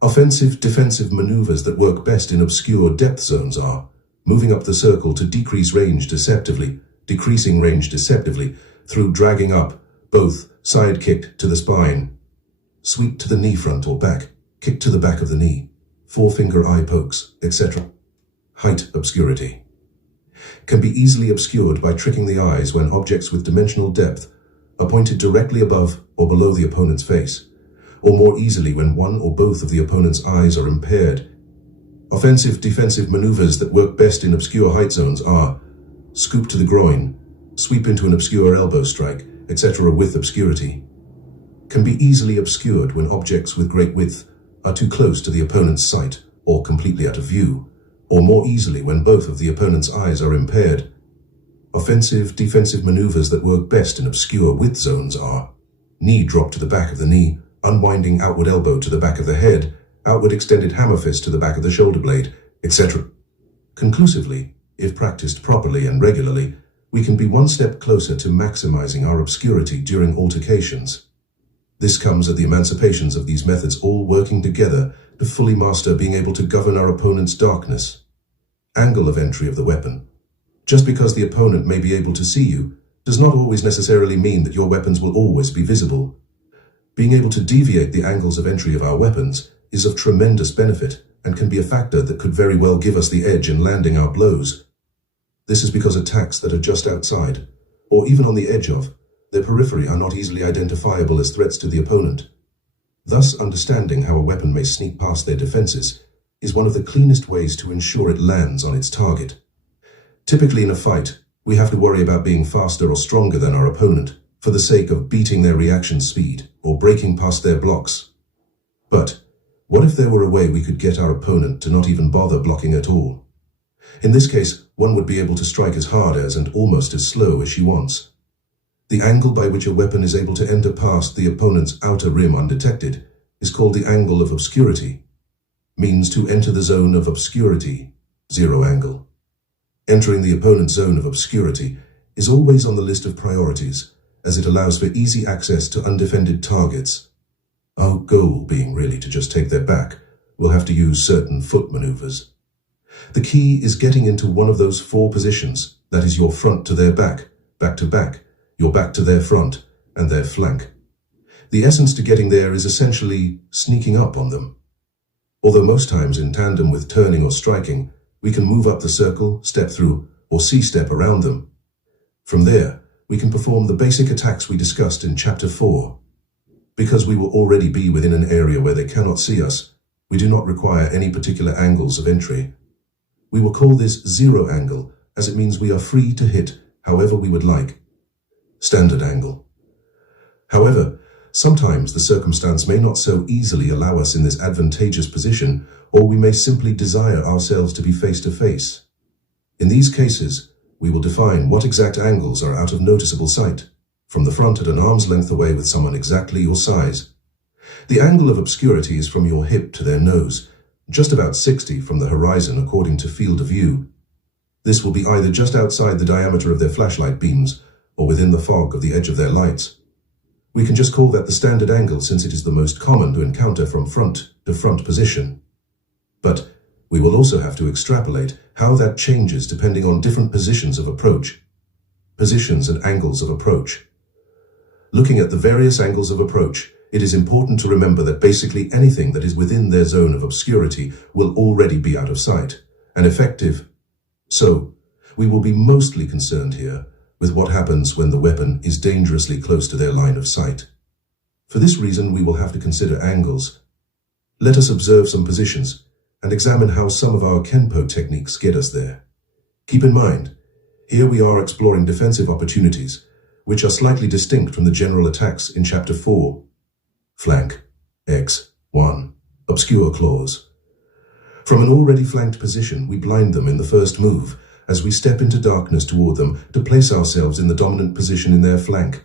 Offensive defensive maneuvers that work best in obscure depth zones are moving up the circle to decrease range deceptively, decreasing range deceptively through dragging up, both side kick to the spine, sweep to the knee front or back, kick to the back of the knee, forefinger eye pokes, etc. Height obscurity can be easily obscured by tricking the eyes when objects with dimensional depth are pointed directly above or below the opponent's face, or more easily when one or both of the opponent's eyes are impaired. Offensive defensive maneuvers that work best in obscure height zones are scoop to the groin, sweep into an obscure elbow strike, etc. with obscurity. Can be easily obscured when objects with great width are too close to the opponent's sight or completely out of view, or more easily when both of the opponent's eyes are impaired. Offensive defensive maneuvers that work best in obscure width zones are knee drop to the back of the knee, unwinding outward elbow to the back of the head, outward extended hammer fist to the back of the shoulder blade, etc. Conclusively, if practiced properly and regularly, we can be one step closer to maximizing our obscurity during altercations. This comes at the emancipations of these methods all working together to fully master being able to govern our opponent's darkness. Angle of entry of the weapon. Just because the opponent may be able to see you does not always necessarily mean that your weapons will always be visible. Being able to deviate the angles of entry of our weapons is of tremendous benefit and can be a factor that could very well give us the edge in landing our blows. This is because attacks that are just outside, or even on the edge of, their periphery are not easily identifiable as threats to the opponent. Thus, understanding how a weapon may sneak past their defenses is one of the cleanest ways to ensure it lands on its target. Typically in a fight, we have to worry about being faster or stronger than our opponent for the sake of beating their reaction speed or breaking past their blocks. But what if there were a way we could get our opponent to not even bother blocking at all? In this case, one would be able to strike as hard as and almost as slow as she wants. The angle by which a weapon is able to enter past the opponent's outer rim undetected is called the angle of obscurity. Means to enter the zone of obscurity, 0 angle. Entering the opponent's zone of obscurity is always on the list of priorities, as it allows for easy access to undefended targets. Our goal being really to just take their back, we'll have to use certain foot maneuvers. The key is getting into one of those 4 positions, that is your front to their back to back, your back to their front, and their flank. The essence to getting there is essentially sneaking up on them. Although most times in tandem with turning or striking, we can move up the circle, step through, or C-step around them. From there, we can perform the basic attacks we discussed in Chapter 4. Because we will already be within an area where they cannot see us, we do not require any particular angles of entry. We will call this 0 angle, as it means we are free to hit however we would like. Standard angle. However, sometimes the circumstance may not so easily allow us in this advantageous position, or we may simply desire ourselves to be face to face. In these cases, we will define what exact angles are out of noticeable sight, from the front at an arm's length away with someone exactly your size. The angle of obscurity is from your hip to their nose, just about 60 from the horizon according to field of view. This will be either just outside the diameter of their flashlight beams, or within the fog of the edge of their lights. We can just call that the standard angle since it is the most common to encounter from front to front position. But we will also have to extrapolate how that changes depending on different positions of approach. Positions and angles of approach. Looking at the various angles of approach, it is important to remember that basically anything that is within their zone of obscurity will already be out of sight and effective. So, we will be mostly concerned here with what happens when the weapon is dangerously close to their line of sight. For this reason, we will have to consider angles. Let us observe some positions and examine how some of our KENPO techniques get us there. Keep in mind, here we are exploring defensive opportunities, which are slightly distinct from the general attacks in Chapter 4. Flank, X1, obscure claws. From an already flanked position, we blind them in the first move, as we step into darkness toward them to place ourselves in the dominant position in their flank.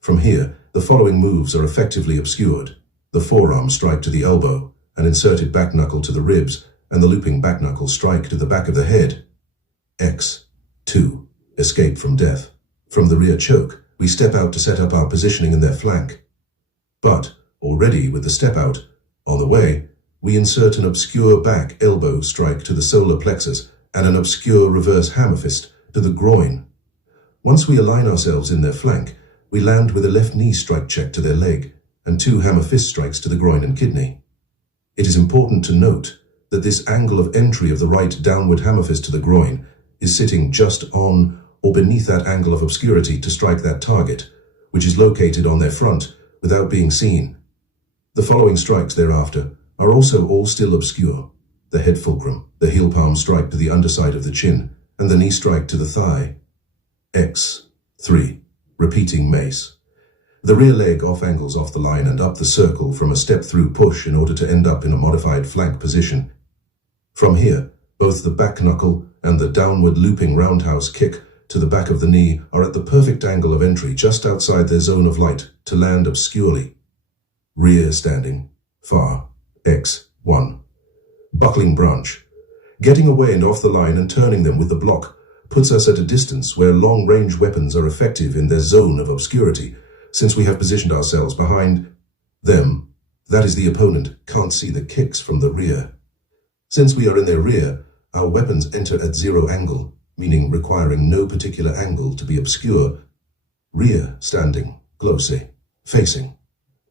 From here, the following moves are effectively obscured: the forearm strike to the elbow, an inserted back knuckle to the ribs, and the looping back knuckle strike to the back of the head. X2, escape from death. From the rear choke, we step out to set up our positioning in their flank. But, already with the step out, on the way, we insert an obscure back elbow strike to the solar plexus and an obscure reverse hammer fist to the groin. Once we align ourselves in their flank, we land with a left knee strike check to their leg and 2 hammer fist strikes to the groin and kidney. It is important to note that this angle of entry of the right downward hammer fist to the groin is sitting just on or beneath that angle of obscurity to strike that target, which is located on their front without being seen. The following strikes thereafter are also all still obscure: the head fulcrum, the heel palm strike to the underside of the chin, and the knee strike to the thigh. X3, repeating mace. The rear leg off angles off the line and up the circle from a step-through push in order to end up in a modified flank position. From here, both the back knuckle and the downward looping roundhouse kick to the back of the knee are at the perfect angle of entry just outside their zone of light to land obscurely. Rear standing, far, X1. Buckling branch. Getting away and off the line and turning them with the block puts us at a distance where long-range weapons are effective in their zone of obscurity, since we have positioned ourselves behind them. That is, the opponent can't see the kicks from the rear. Since we are in their rear, our weapons enter at 0 angle, meaning requiring no particular angle to be obscure. Rear standing, close, facing.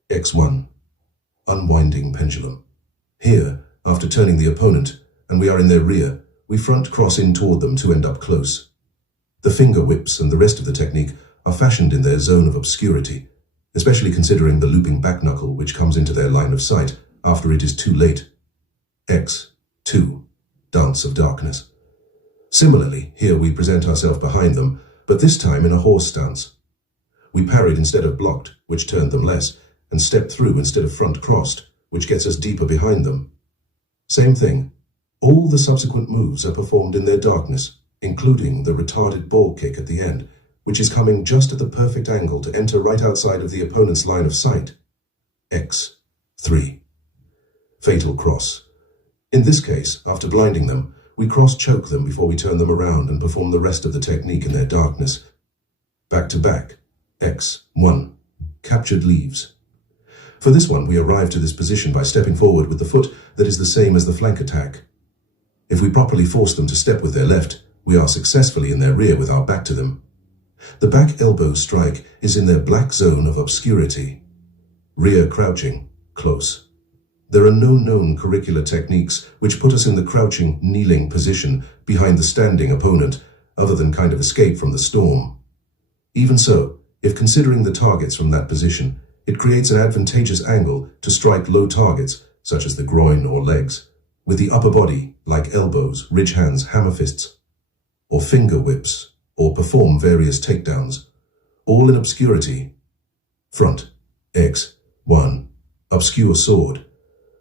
X1. Unwinding pendulum. Here, after turning the opponent, and we are in their rear, we front cross in toward them to end up close. The finger whips and the rest of the technique are fashioned in their zone of obscurity, especially considering the looping back knuckle which comes into their line of sight after it is too late. X2. Dance of darkness. Similarly, here we present ourselves behind them, but this time in a horse stance. We parried instead of blocked, which turned them less, and stepped through instead of front crossed, which gets us deeper behind them. Same thing. All the subsequent moves are performed in their darkness, including the retarded ball kick at the end, which is coming just at the perfect angle to enter right outside of the opponent's line of sight. X3. Fatal cross. In this case, after blinding them, we cross-choke them before we turn them around and perform the rest of the technique in their darkness. Back to back. X1. Captured leaves. For this one, we arrive to this position by stepping forward with the foot that is the same as the flank attack. If we properly force them to step with their left, we are successfully in their rear with our back to them. The back elbow strike is in their black zone of obscurity. Rear crouching, close. There are no known curricular techniques which put us in the crouching, kneeling position behind the standing opponent, other than kind of escape from the storm. Even so, if considering the targets from that position, it creates an advantageous angle to strike low targets, such as the groin or legs, with the upper body, like elbows, ridge hands, hammer fists, or finger whips, or perform various takedowns, all in obscurity. Front, X1, obscure sword.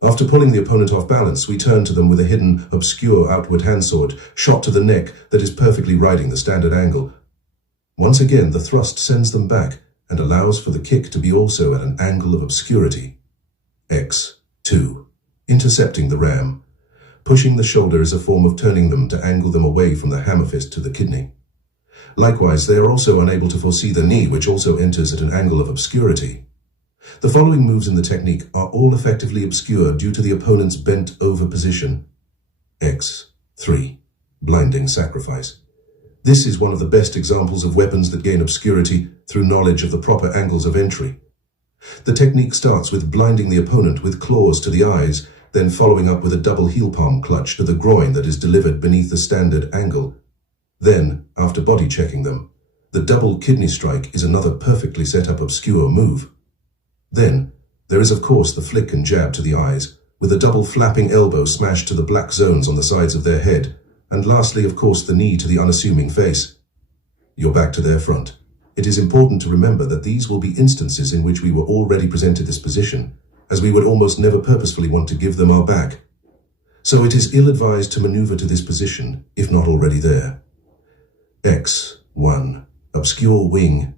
After pulling the opponent off balance, we turn to them with a hidden, obscure outward hand sword, shot to the neck that is perfectly riding the standard angle. Once again, the thrust sends them back and allows for the kick to be also at an angle of obscurity. X2, intercepting the ram. Pushing the shoulder is a form of turning them to angle them away from the hammer fist to the kidney. Likewise, they are also unable to foresee the knee, which also enters at an angle of obscurity. The following moves in the technique are all effectively obscure due to the opponent's bent over position. X3. Blinding Sacrifice. This is one of the best examples of weapons that gain obscurity through knowledge of the proper angles of entry. The technique starts with blinding the opponent with claws to the eyes, then following up with a double heel palm clutch to the groin that is delivered beneath the standard angle. Then, after body checking them, the double kidney strike is another perfectly set up obscure move. Then, there is of course the flick and jab to the eyes, with a double flapping elbow smashed to the black zones on the sides of their head, and lastly of course the knee to the unassuming face. Your back to their front. It is important to remember that these will be instances in which we were already presented this position, as we would almost never purposefully want to give them our back. So it is ill-advised to maneuver to this position, if not already there. X1. Obscure wing.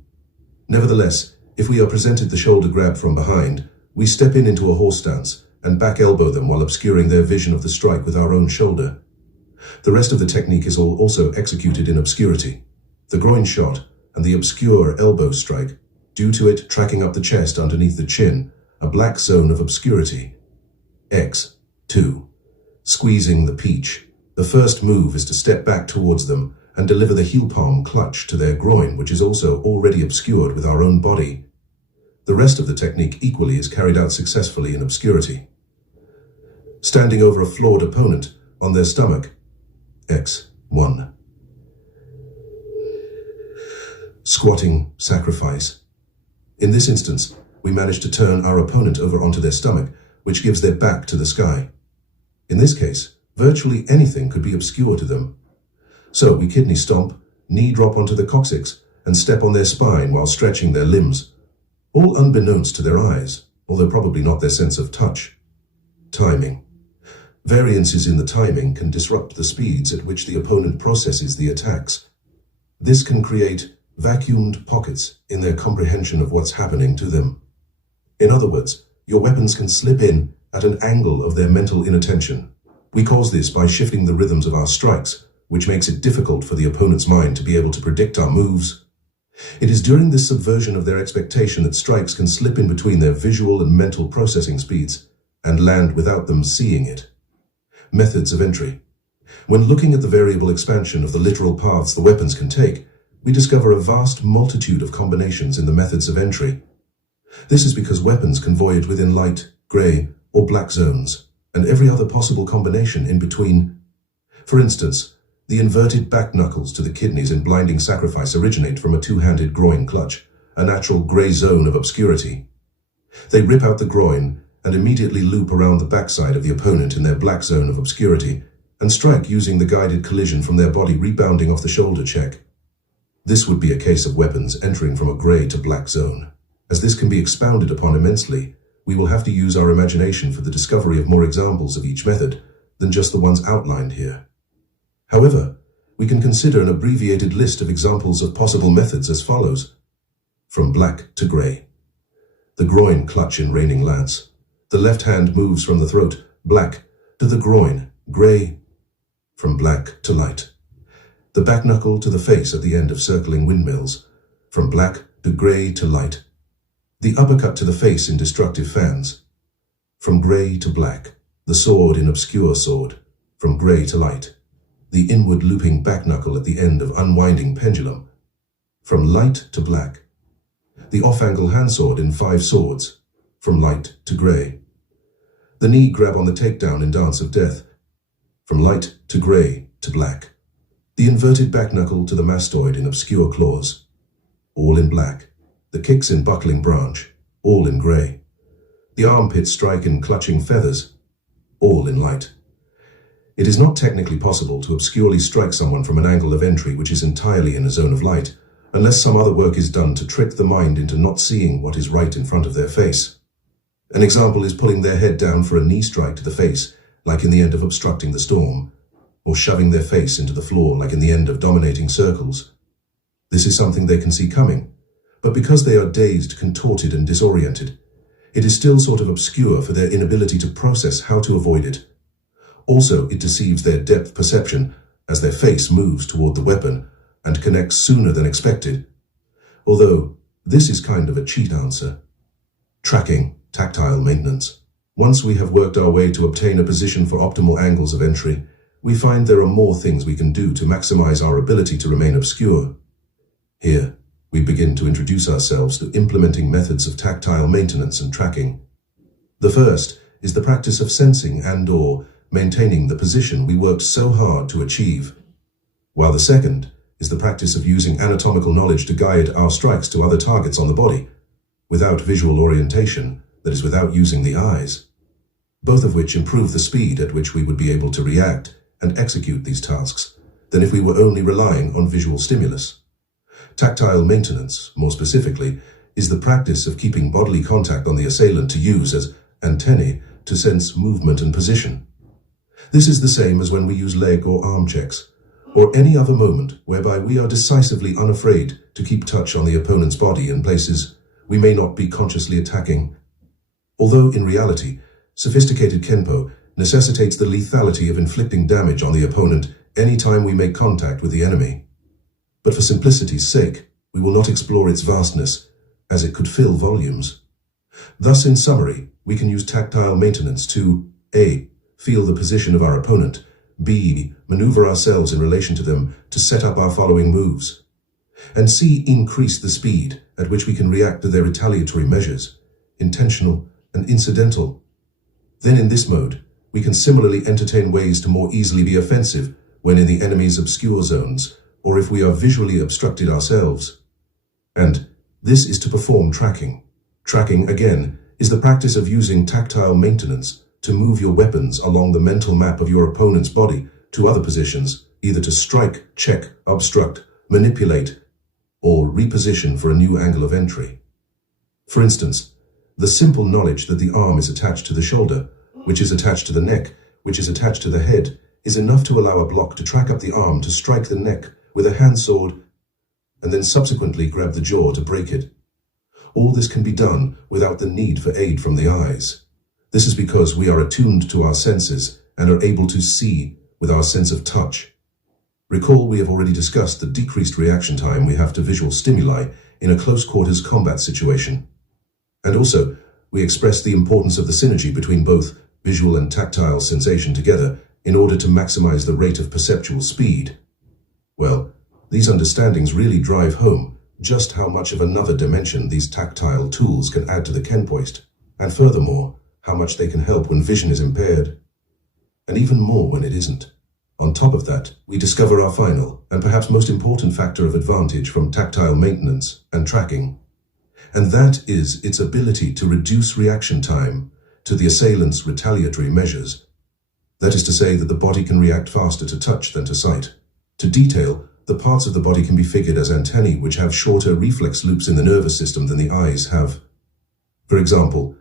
Nevertheless, if we are presented the shoulder grab from behind, we step into a horse stance and back elbow them while obscuring their vision of the strike with our own shoulder. The rest of the technique is also executed in obscurity. The groin shot and the obscure elbow strike, due to it tracking up the chest underneath the chin, a black zone of obscurity. X2. Squeezing the peach. The first move is to step back towards them and deliver the heel palm clutch to their groin, which is also already obscured with our own body. The rest of the technique equally is carried out successfully in obscurity. Standing over a floored opponent on their stomach. X1. Squatting Sacrifice. In this instance, we manage to turn our opponent over onto their stomach, which gives their back to the sky. In this case, virtually anything could be obscure to them. So we kidney stomp, knee drop onto the coccyx, and step on their spine while stretching their limbs, all unbeknownst to their eyes, although probably not their sense of touch. Timing. Variances in the timing can disrupt the speeds at which the opponent processes the attacks. This can create vacuumed pockets in their comprehension of what's happening to them. In other words, your weapons can slip in at an angle of their mental inattention. We cause this by shifting the rhythms of our strikes, which makes it difficult for the opponent's mind to be able to predict our moves. It is during this subversion of their expectation that strikes can slip in between their visual and mental processing speeds and land without them seeing it. Methods of entry. When looking at the variable expansion of the literal paths the weapons can take, we discover a vast multitude of combinations in the methods of entry. This is because weapons can voyage within light, grey, or black zones, and every other possible combination in between. For instance, the inverted back knuckles to the kidneys in Blinding Sacrifice originate from a two-handed groin clutch, a natural grey zone of obscurity. They rip out the groin and immediately loop around the backside of the opponent in their black zone of obscurity, and strike using the guided collision from their body rebounding off the shoulder check. This would be a case of weapons entering from a grey to black zone. As this can be expounded upon immensely, we will have to use our imagination for the discovery of more examples of each method than just the ones outlined here. However, we can consider an abbreviated list of examples of possible methods as follows. From black to grey. The groin clutch in Raining Lance. The left hand moves from the throat, black, to the groin, grey. From black to light. The back knuckle to the face at the end of Circling Windmills. From black to grey to light. The uppercut to the face in Destructive Fans. From grey to black. The sword in Obscure Sword. From grey to light. The inward looping back knuckle at the end of Unwinding Pendulum. From light to black. The off-angle handsword in Five Swords. From light to grey. The knee grab on the takedown in Dance of Death. From light to grey to black. The inverted back knuckle to the mastoid in Obscure Claws. All in black. The kicks in Buckling Branch. All in grey. The armpit strike in Clutching Feathers. All in light. It is not technically possible to obscurely strike someone from an angle of entry which is entirely in a zone of light, unless some other work is done to trick the mind into not seeing what is right in front of their face. An example is pulling their head down for a knee strike to the face, like in the end of Obstructing the Storm, or shoving their face into the floor like in the end of Dominating Circles. This is something they can see coming, but because they are dazed, contorted, and disoriented, it is still sort of obscure for their inability to process how to avoid it. Also, it deceives their depth perception as their face moves toward the weapon and connects sooner than expected, although this is kind of a cheat answer. Tracking, tactile maintenance. Once we have worked our way to obtain a position for optimal angles of entry, we find there are more things we can do to maximize our ability to remain obscure. Here, we begin to introduce ourselves to implementing methods of tactile maintenance and tracking. The first is the practice of sensing and/or maintaining the position we worked so hard to achieve, while the second is the practice of using anatomical knowledge to guide our strikes to other targets on the body, without visual orientation, that is, without using the eyes, both of which improve the speed at which we would be able to react and execute these tasks than if we were only relying on visual stimulus. Tactile maintenance, more specifically, is the practice of keeping bodily contact on the assailant to use as antennae to sense movement and position. This is the same as when we use leg or arm checks, or any other moment whereby we are decisively unafraid to keep touch on the opponent's body in places we may not be consciously attacking. Although in reality, sophisticated KENPO necessitates the lethality of inflicting damage on the opponent any time we make contact with the enemy. But for simplicity's sake, we will not explore its vastness, as it could fill volumes. Thus, in summary, we can use tactile maintenance to A. Feel the position of our opponent, B. Maneuver ourselves in relation to them to set up our following moves, and C. Increase the speed at which we can react to their retaliatory measures, intentional and incidental. Then in this mode, we can similarly entertain ways to more easily be offensive when in the enemy's obscure zones, or if we are visually obstructed ourselves. And this is to perform tracking. Tracking, again, is the practice of using tactile maintenance to move your weapons along the mental map of your opponent's body to other positions, either to strike, check, obstruct, manipulate, or reposition for a new angle of entry. For instance, the simple knowledge that the arm is attached to the shoulder, which is attached to the neck, which is attached to the head, is enough to allow a block to track up the arm to strike the neck with a hand sword, and then subsequently grab the jaw to break it. All this can be done without the need for aid from the eyes. This is because we are attuned to our senses and are able to see with our sense of touch. Recall we have already discussed the decreased reaction time we have to visual stimuli in a close-quarters combat situation. And also, we expressed the importance of the synergy between both visual and tactile sensation together in order to maximize the rate of perceptual speed. Well, these understandings really drive home just how much of another dimension these tactile tools can add to the KENPOist, and furthermore, how much they can help when vision is impaired, and even more when it isn't. On top of that, we discover our final, and perhaps most important factor of advantage from tactile maintenance and tracking, and that is its ability to reduce reaction time to the assailant's retaliatory measures. That is to say that the body can react faster to touch than to sight. To detail, the parts of the body can be figured as antennae which have shorter reflex loops in the nervous system than the eyes have. For example,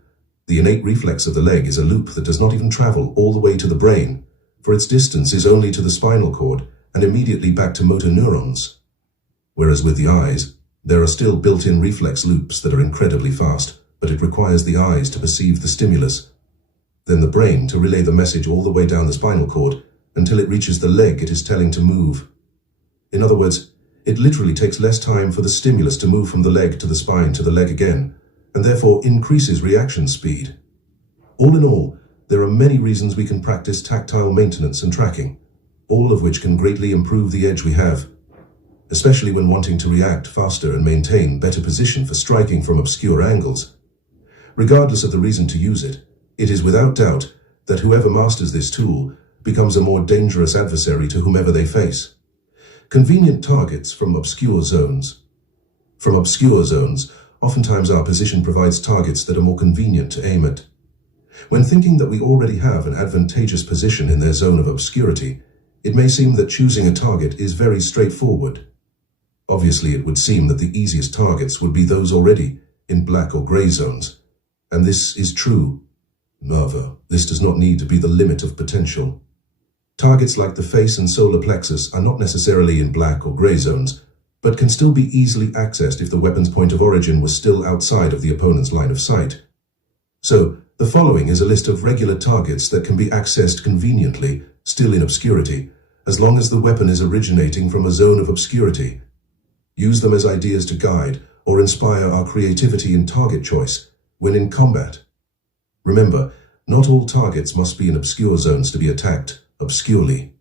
the innate reflex of the leg is a loop that does not even travel all the way to the brain, for its distance is only to the spinal cord and immediately back to motor neurons. Whereas with the eyes, there are still built-in reflex loops that are incredibly fast, but it requires the eyes to perceive the stimulus, then the brain to relay the message all the way down the spinal cord until it reaches the leg it is telling to move. In other words, it literally takes less time for the stimulus to move from the leg to the spine to the leg again, and therefore increases reaction speed. All in all, there are many reasons we can practice tactile maintenance and tracking, all of which can greatly improve the edge we have, especially when wanting to react faster and maintain better position for striking from obscure angles. Regardless of the reason to use it, it is without doubt that whoever masters this tool becomes a more dangerous adversary to whomever they face. Convenient targets from obscure zones. From obscure zones, oftentimes our position provides targets that are more convenient to aim at. When thinking that we already have an advantageous position in their zone of obscurity, it may seem that choosing a target is very straightforward. Obviously, it would seem that the easiest targets would be those already in black or gray zones, and this is true. However, this does not need to be the limit of potential. Targets like the face and solar plexus are not necessarily in black or gray zones, but can still be easily accessed if the weapon's point of origin was still outside of the opponent's line of sight. So, the following is a list of regular targets that can be accessed conveniently, still in obscurity, as long as the weapon is originating from a zone of obscurity. Use them as ideas to guide or inspire our creativity in target choice, when in combat. Remember, not all targets must be in obscure zones to be attacked obscurely.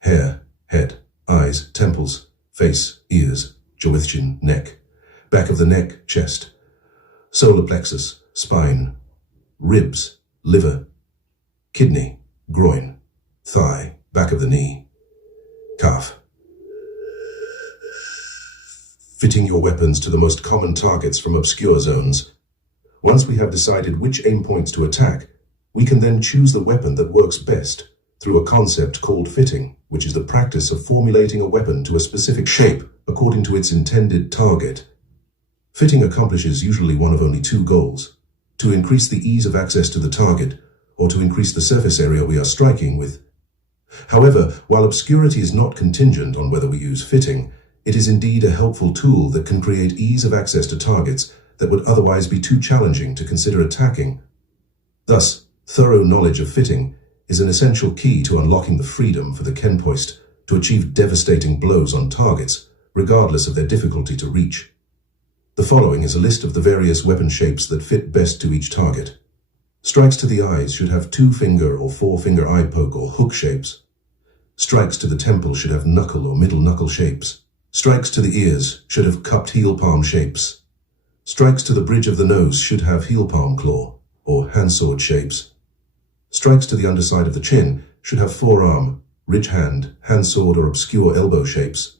Hair, head, eyes, temples, face, ears, jaw, neck, back of the neck, chest, solar plexus, spine, ribs, liver, kidney, groin, thigh, back of the knee, calf. Fitting your weapons to the most common targets from obscure zones. Once we have decided which aim points to attack, we can then choose the weapon that works best through a concept called fitting, which is the practice of formulating a weapon to a specific shape according to its intended target. Fitting accomplishes usually one of only two goals: to increase the ease of access to the target, or to increase the surface area we are striking with. However, while obscurity is not contingent on whether we use fitting, it is indeed a helpful tool that can create ease of access to targets that would otherwise be too challenging to consider attacking. Thus, thorough knowledge of fitting is an essential key to unlocking the freedom for the KENPOist to achieve devastating blows on targets, regardless of their difficulty to reach. The following is a list of the various weapon shapes that fit best to each target. Strikes to the eyes should have 2-finger or 4-finger eye poke or hook shapes. Strikes to the temple should have knuckle or middle knuckle shapes. Strikes to the ears should have cupped heel palm shapes. Strikes to the bridge of the nose should have heel palm claw or hand sword shapes. Strikes to the underside of the chin should have forearm, ridge hand sword or obscure elbow shapes.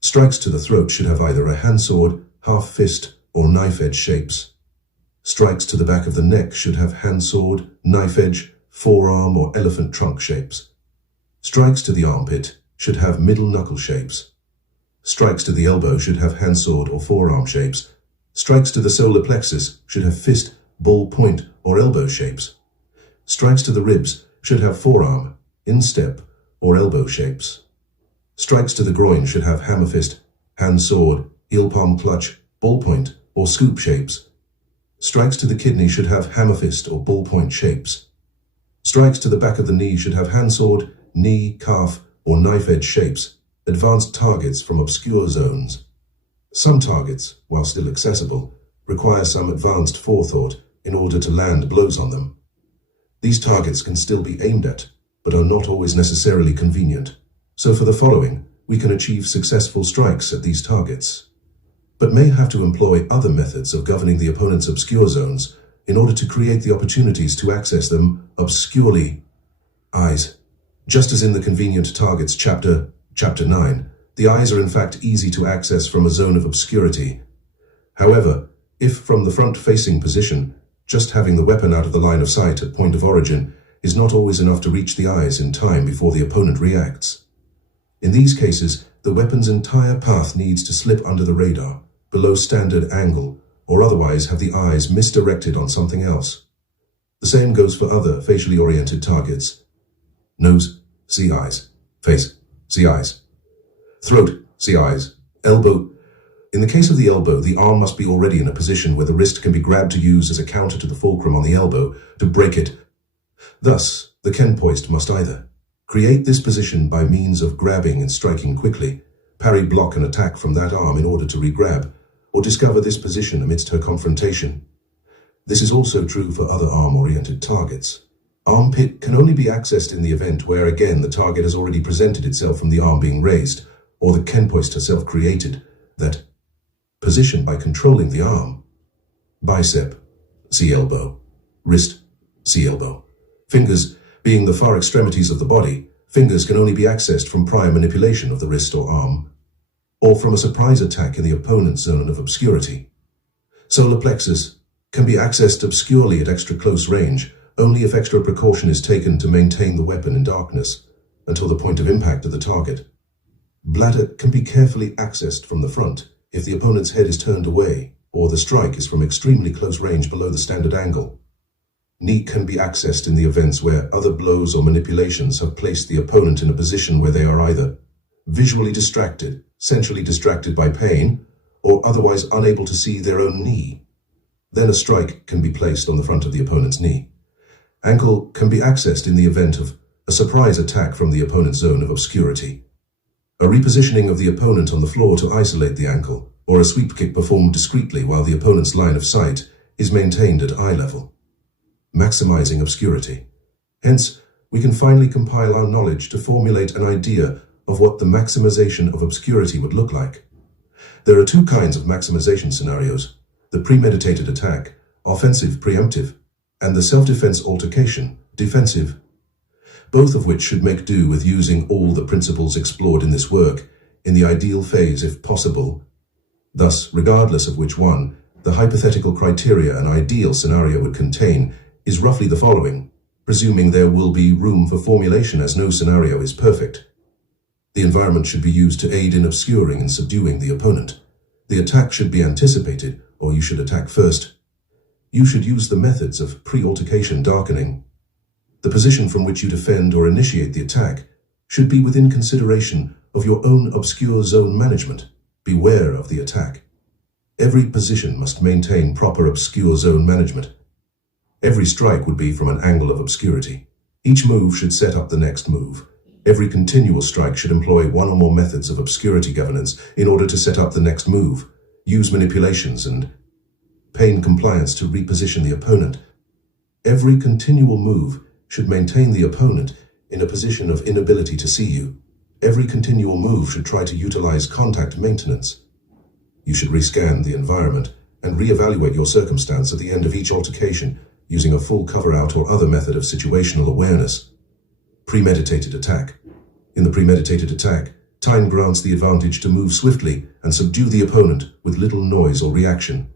Strikes to the throat should have either a hand sword, half fist or knife edge shapes. Strikes to the back of the neck should have hand sword, knife edge, forearm or elephant trunk shapes. Strikes to the armpit should have middle knuckle shapes. Strikes to the elbow should have hand sword or forearm shapes. Strikes to the solar plexus should have fist, ball point or elbow shapes. Strikes to the ribs should have forearm, instep or elbow shapes. Strikes to the groin should have hammer fist, hand sword, heel palm clutch, ball point or scoop shapes. Strikes to the kidney should have hammer fist or ball point shapes. Strikes to the back of the knee should have hand sword, knee, calf or knife edge shapes, advanced targets from obscure zones. Some targets, while still accessible, require some advanced forethought in order to land blows on them. These targets can still be aimed at, but are not always necessarily convenient. So for the following, we can achieve successful strikes at these targets, but may have to employ other methods of governing the opponent's obscure zones in order to create the opportunities to access them obscurely. Eyes. Just as in the Convenient Targets Chapter 9, the eyes are in fact easy to access from a zone of obscurity. However, if from the front-facing position, just having the weapon out of the line of sight at point of origin is not always enough to reach the eyes in time before the opponent reacts. In these cases, the weapon's entire path needs to slip under the radar, below standard angle, or otherwise have the eyes misdirected on something else. The same goes for other facially oriented targets. Nose, see eyes. Face, see eyes. Throat, see eyes. Elbow. In the case of the elbow, the arm must be already in a position where the wrist can be grabbed to use as a counter to the fulcrum on the elbow to break it. Thus, the KENPOist must either create this position by means of grabbing and striking quickly, parry block an attack from that arm in order to re-grab, or discover this position amidst her confrontation. This is also true for other arm-oriented targets. Armpit can only be accessed in the event where again the target has already presented itself from the arm being raised, or the KENPOist herself created that position by controlling the arm. Bicep, see elbow. Wrist, see elbow. Fingers, being the far extremities of the body, fingers can only be accessed from prior manipulation of the wrist or arm, or from a surprise attack in the opponent's zone of obscurity. Solar plexus can be accessed obscurely at extra close range, only if extra precaution is taken to maintain the weapon in darkness until the point of impact of the target. Bladder can be carefully accessed from the front if the opponent's head is turned away or the strike is from extremely close range below the standard angle. Knee can be accessed in the events where other blows or manipulations have placed the opponent in a position where they are either visually distracted, centrally distracted by pain, or otherwise unable to see their own knee. Then a strike can be placed on the front of the opponent's knee. Ankle can be accessed in the event of a surprise attack from the opponent's zone of obscurity. A repositioning of the opponent on the floor to isolate the ankle, or a sweep kick performed discreetly while the opponent's line of sight is maintained at eye level. Maximizing obscurity. Hence, we can finally compile our knowledge to formulate an idea of what the maximization of obscurity would look like. There are two kinds of maximization scenarios: the premeditated attack, offensive preemptive, and the self-defense altercation, defensive, both of which should make do with using all the principles explored in this work in the ideal phase if possible. Thus, regardless of which one, the hypothetical criteria an ideal scenario would contain is roughly the following, presuming there will be room for formulation as no scenario is perfect. The environment should be used to aid in obscuring and subduing the opponent. The attack should be anticipated, or you should attack first. You should use the methods of pre-altercation darkening. The position from which you defend or initiate the attack should be within consideration of your own obscure zone management. Beware of the attack. Every position must maintain proper obscure zone management. Every strike would be from an angle of obscurity. Each move should set up the next move. Every continual strike should employ one or more methods of obscurity governance in order to set up the next move, use manipulations and pain compliance to reposition the opponent. Every continual move should maintain the opponent in a position of inability to see you. Every continual move should try to utilize contact maintenance. You should rescan the environment and reevaluate your circumstance at the end of each altercation using a full cover-out or other method of situational awareness. Premeditated attack. In the premeditated attack, time grants the advantage to move swiftly and subdue the opponent with little noise or reaction.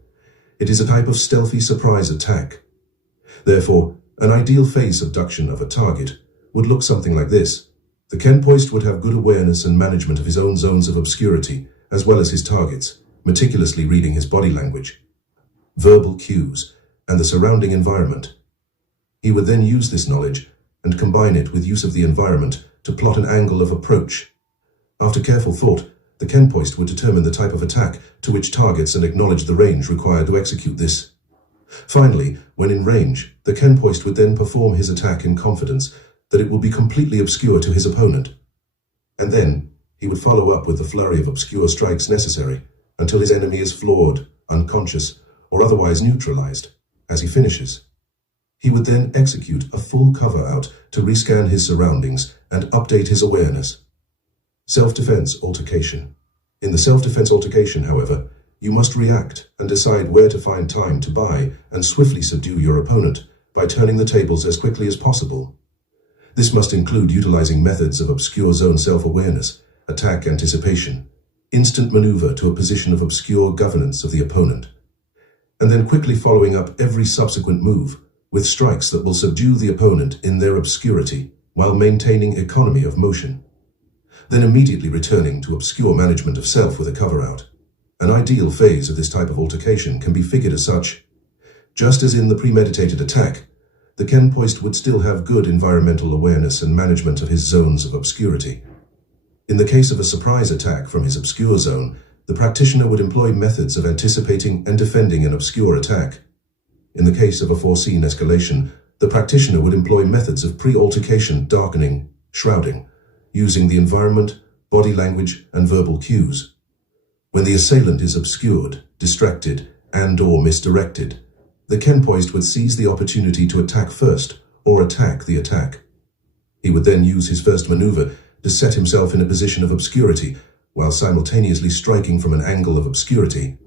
It is a type of stealthy surprise attack. Therefore, an ideal phase subduction of a target would look something like this. The KENPOist would have good awareness and management of his own zones of obscurity, as well as his targets, meticulously reading his body language, verbal cues, and the surrounding environment. He would then use this knowledge and combine it with use of the environment to plot an angle of approach. After careful thought, the KENPOist would determine the type of attack to which targets and acknowledge the range required to execute this. Finally, when in range, the KENPOist would then perform his attack in confidence that it will be completely obscure to his opponent. And then, he would follow up with the flurry of obscure strikes necessary until his enemy is floored, unconscious, or otherwise neutralized. As he finishes, he would then execute a full cover-out to rescan his surroundings and update his awareness. Self-defense altercation. In the self-defense altercation, however, you must react and decide where to find time to buy and swiftly subdue your opponent by turning the tables as quickly as possible. This must include utilizing methods of obscure zone self-awareness, attack anticipation, instant maneuver to a position of obscure governance of the opponent, and then quickly following up every subsequent move with strikes that will subdue the opponent in their obscurity while maintaining economy of motion. Then immediately returning to obscure management of self with a cover-out. An ideal phase of this type of altercation can be figured as such. Just as in the premeditated attack, the KENPOist would still have good environmental awareness and management of his zones of obscurity. In the case of a surprise attack from his obscure zone, the practitioner would employ methods of anticipating and defending an obscure attack. In the case of a foreseen escalation, the practitioner would employ methods of pre-altercation darkening, shrouding, using the environment, body language, and verbal cues. When the assailant is obscured, distracted, and/or misdirected, the KENPOist would seize the opportunity to attack first or attack the attack. He would then use his first maneuver to set himself in a position of obscurity while simultaneously striking from an angle of obscurity.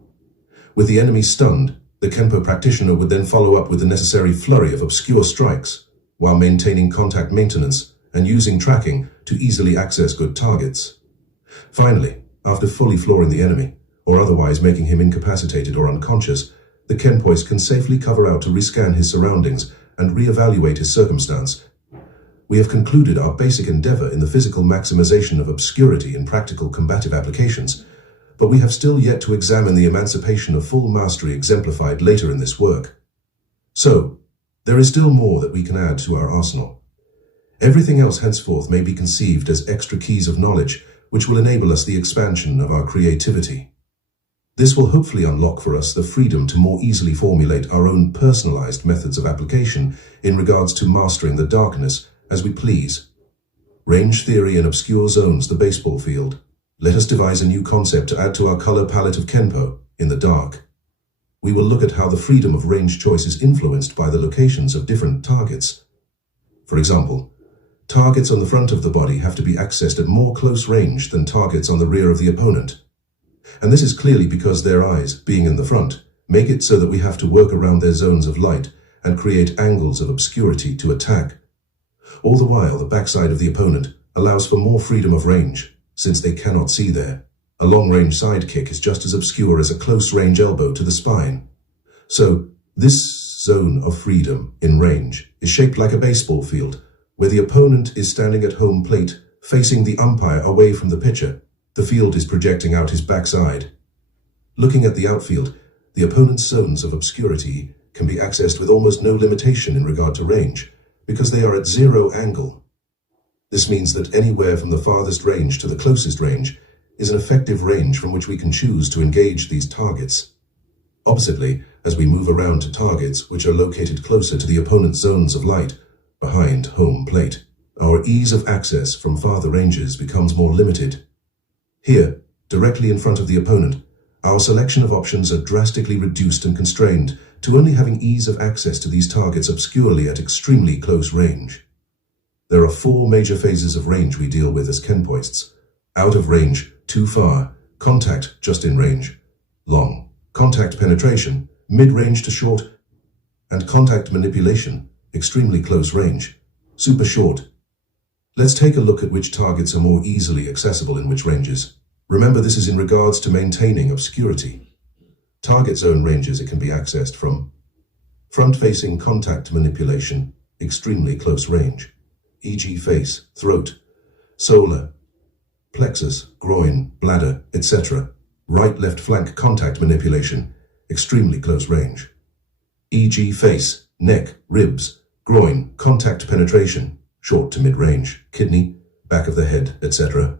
With the enemy stunned, the KENPO practitioner would then follow up with the necessary flurry of obscure strikes while maintaining contact maintenance and using tracking to easily access good targets. Finally, after fully flooring the enemy, or otherwise making him incapacitated or unconscious, the KENPOist can safely cover out to rescan his surroundings and reevaluate his circumstance. We have concluded our basic endeavor in the physical maximization of obscurity in practical combative applications, but we have still yet to examine the emancipation of full mastery exemplified later in this work. So, there is still more that we can add to our arsenal. Everything else henceforth may be conceived as extra keys of knowledge, which will enable us the expansion of our creativity. This will hopefully unlock for us the freedom to more easily formulate our own personalized methods of application in regards to mastering the darkness as we please. Range theory in obscure zones, the baseball field. Let us devise a new concept to add to our color palette of KENPO in the dark. we will look at how the freedom of range choice is influenced by the locations of different targets. For example, targets on the front of the body have to be accessed at more close range than targets on the rear of the opponent. And this is clearly because their eyes, being in the front, make it so that we have to work around their zones of light and create angles of obscurity to attack. All the while, the backside of the opponent allows for more freedom of range, since they cannot see there. A long-range side kick is just as obscure as a close-range elbow to the spine. So, this zone of freedom in range is shaped like a baseball field, where the opponent is standing at home plate, facing the umpire away from the pitcher. The field is projecting out his backside. Looking at the outfield, the opponent's zones of obscurity can be accessed with almost no limitation in regard to range, because they are at zero angle. This means that anywhere from the farthest range to the closest range is an effective range from which we can choose to engage these targets. Oppositely, as we move around to targets which are located closer to the opponent's zones of light, behind home plate, our ease of access from farther ranges becomes more limited. Here, directly in front of the opponent, our selection of options are drastically reduced and constrained to only having ease of access to these targets obscurely at extremely close range. There are 4 major phases of range we deal with as KENPOists: out of range, too far, contact, just in range, long, contact penetration, mid-range to short, and contact manipulation, extremely close range, super short. Let's take a look at which targets are more easily accessible in which ranges. Remember, this is in regards to maintaining obscurity. Target zone ranges it can be accessed from: front-facing contact manipulation, extremely close range, e.g. face, throat, solar, plexus, groin, bladder, etc. Right-left flank contact manipulation, extremely close range, e.g. face, neck, ribs, groin, contact penetration, short to mid-range, kidney, back of the head, etc.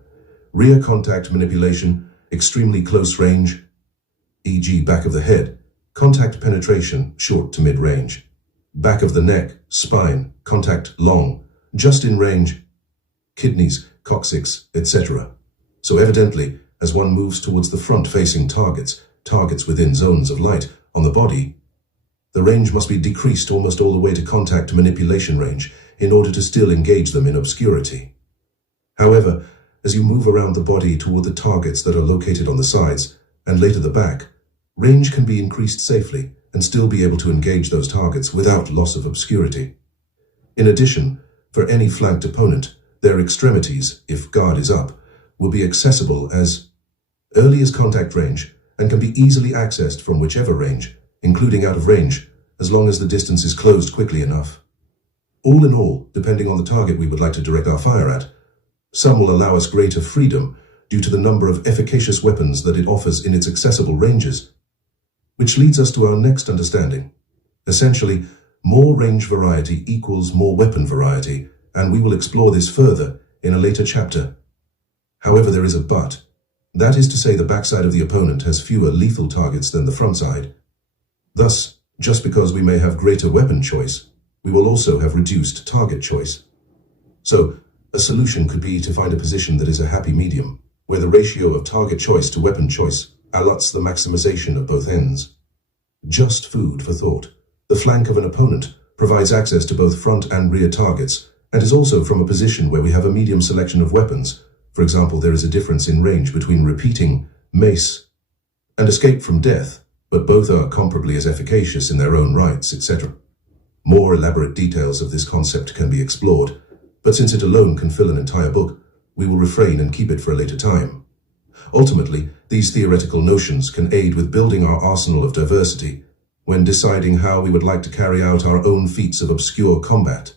Rear contact manipulation, extremely close range, e.g. back of the head, contact penetration, short to mid-range, back of the neck, spine, contact long, just in range, kidneys, coccyx, etc. So evidently, as one moves towards the front-facing targets within zones of light on the body, the range must be decreased almost all the way to contact manipulation range in order to still engage them in obscurity. However, as you move around the body toward the targets that are located on the sides, and later the back, range can be increased safely and still be able to engage those targets without loss of obscurity. In addition, for any flanked opponent, their extremities, if guard is up, will be accessible as early as contact range and can be easily accessed from whichever range, including out of range, as long as the distance is closed quickly enough. All in all, depending on the target we would like to direct our fire at, some will allow us greater freedom due to the number of efficacious weapons that it offers in its accessible ranges. Which leads us to our next understanding. Essentially, more range variety equals more weapon variety, and we will explore this further in a later chapter. However, there is a but. That is to say, the backside of the opponent has fewer lethal targets than the front side. Thus, just because we may have greater weapon choice, we will also have reduced target choice. So, a solution could be to find a position that is a happy medium, where the ratio of target choice to weapon choice allots the maximization of both ends. Just food for thought. The flank of an opponent provides access to both front and rear targets, and is also from a position where we have a medium selection of weapons. For example, there is a difference in range between repeating, mace, and escape from death, but both are comparably as efficacious in their own rights, etc. More elaborate details of this concept can be explored, but since it alone can fill an entire book, we will refrain and keep it for a later time. Ultimately, these theoretical notions can aid with building our arsenal of diversity when deciding how we would like to carry out our own feats of obscure combat.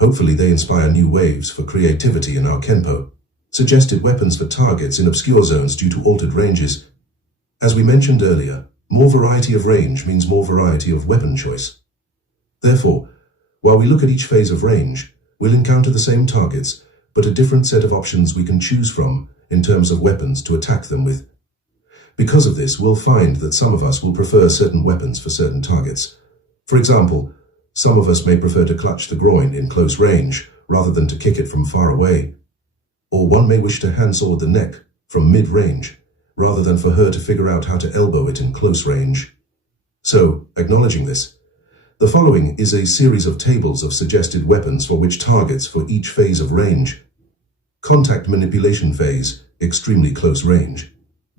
Hopefully they inspire new waves for creativity in our KENPO, suggested weapons for targets in obscure zones due to altered ranges. As we mentioned earlier, more variety of range means more variety of weapon choice. Therefore, while we look at each phase of range, we'll encounter the same targets, but a different set of options we can choose from in terms of weapons to attack them with. Because of this, we'll find that some of us will prefer certain weapons for certain targets. For example, some of us may prefer to clutch the groin in close range rather than to kick it from far away. Or one may wish to handsword the neck from mid-range rather than for her to figure out how to elbow it in close range. So, acknowledging this, the following is a series of tables of suggested weapons for which targets for each phase of range. Contact manipulation phase, extremely close range.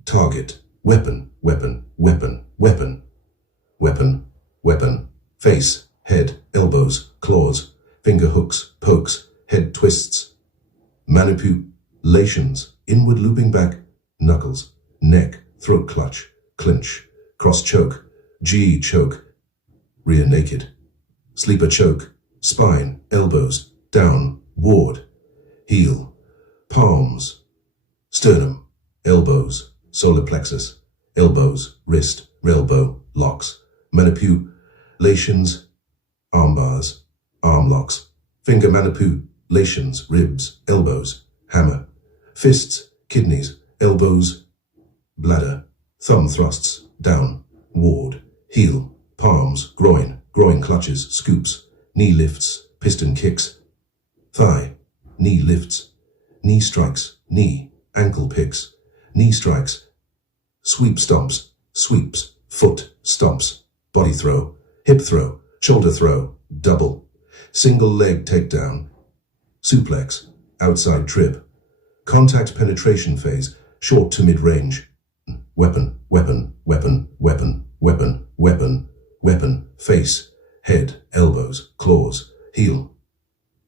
Target, weapon, weapon, weapon, weapon, weapon, weapon. Face, head, elbows, claws, finger hooks, pokes, head twists. Manipulations, inward looping back, knuckles, neck, throat clutch, clinch, cross choke, G choke, rear naked, sleeper choke, spine, elbows, down, ward, heel, palms, sternum, elbows, solar plexus, elbows, wrist, elbow, locks, manipulations, arm bars, arm locks, finger manipulations, ribs, elbows, hammer, fists, kidneys, elbows, bladder, thumb thrusts, down, ward, heel, palms, groin, groin clutches, scoops, knee lifts, piston kicks, thigh, knee lifts, knee strikes, knee, ankle picks, knee strikes, sweep stomps, sweeps, foot stomps, body throw, hip throw, shoulder throw, double, single leg takedown, suplex, outside trip, contact penetration phase, short to mid-range, weapon, weapon, weapon, weapon, weapon, weapon, weapon, face, head, elbows, claws, heel,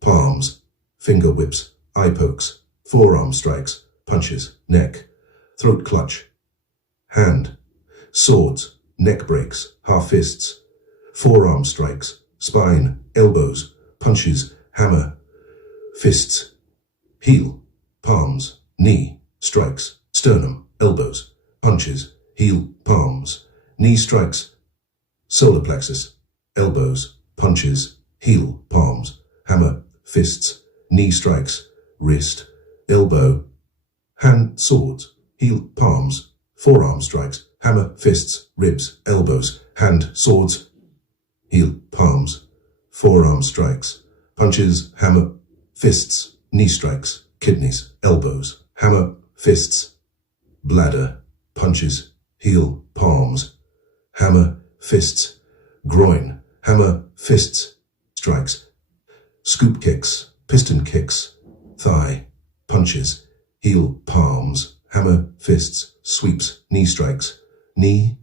palms, finger whips, eye pokes, forearm strikes, punches, neck, throat clutch, hand, swords, neck breaks, half fists, forearm strikes, spine, elbows, punches, hammer, fists, heel, palms, knee, strikes, sternum, elbows, punches, heel, palms, knee strikes, solar plexus, elbows, punches, heel, palms, hammer, fists, knee strikes, wrist, elbow, hand, swords, heel, palms, forearm strikes, hammer, fists, ribs, elbows, hand, swords, heel, palms, forearm strikes, punches, hammer, fists, knee strikes, kidneys, elbows, hammer, fists, bladder, punches, heel, palms, hammer, fists, groin, hammer, fists, strikes, scoop kicks, piston kicks, thigh, punches, heel, palms, hammer, fists, sweeps, knee strikes, knee,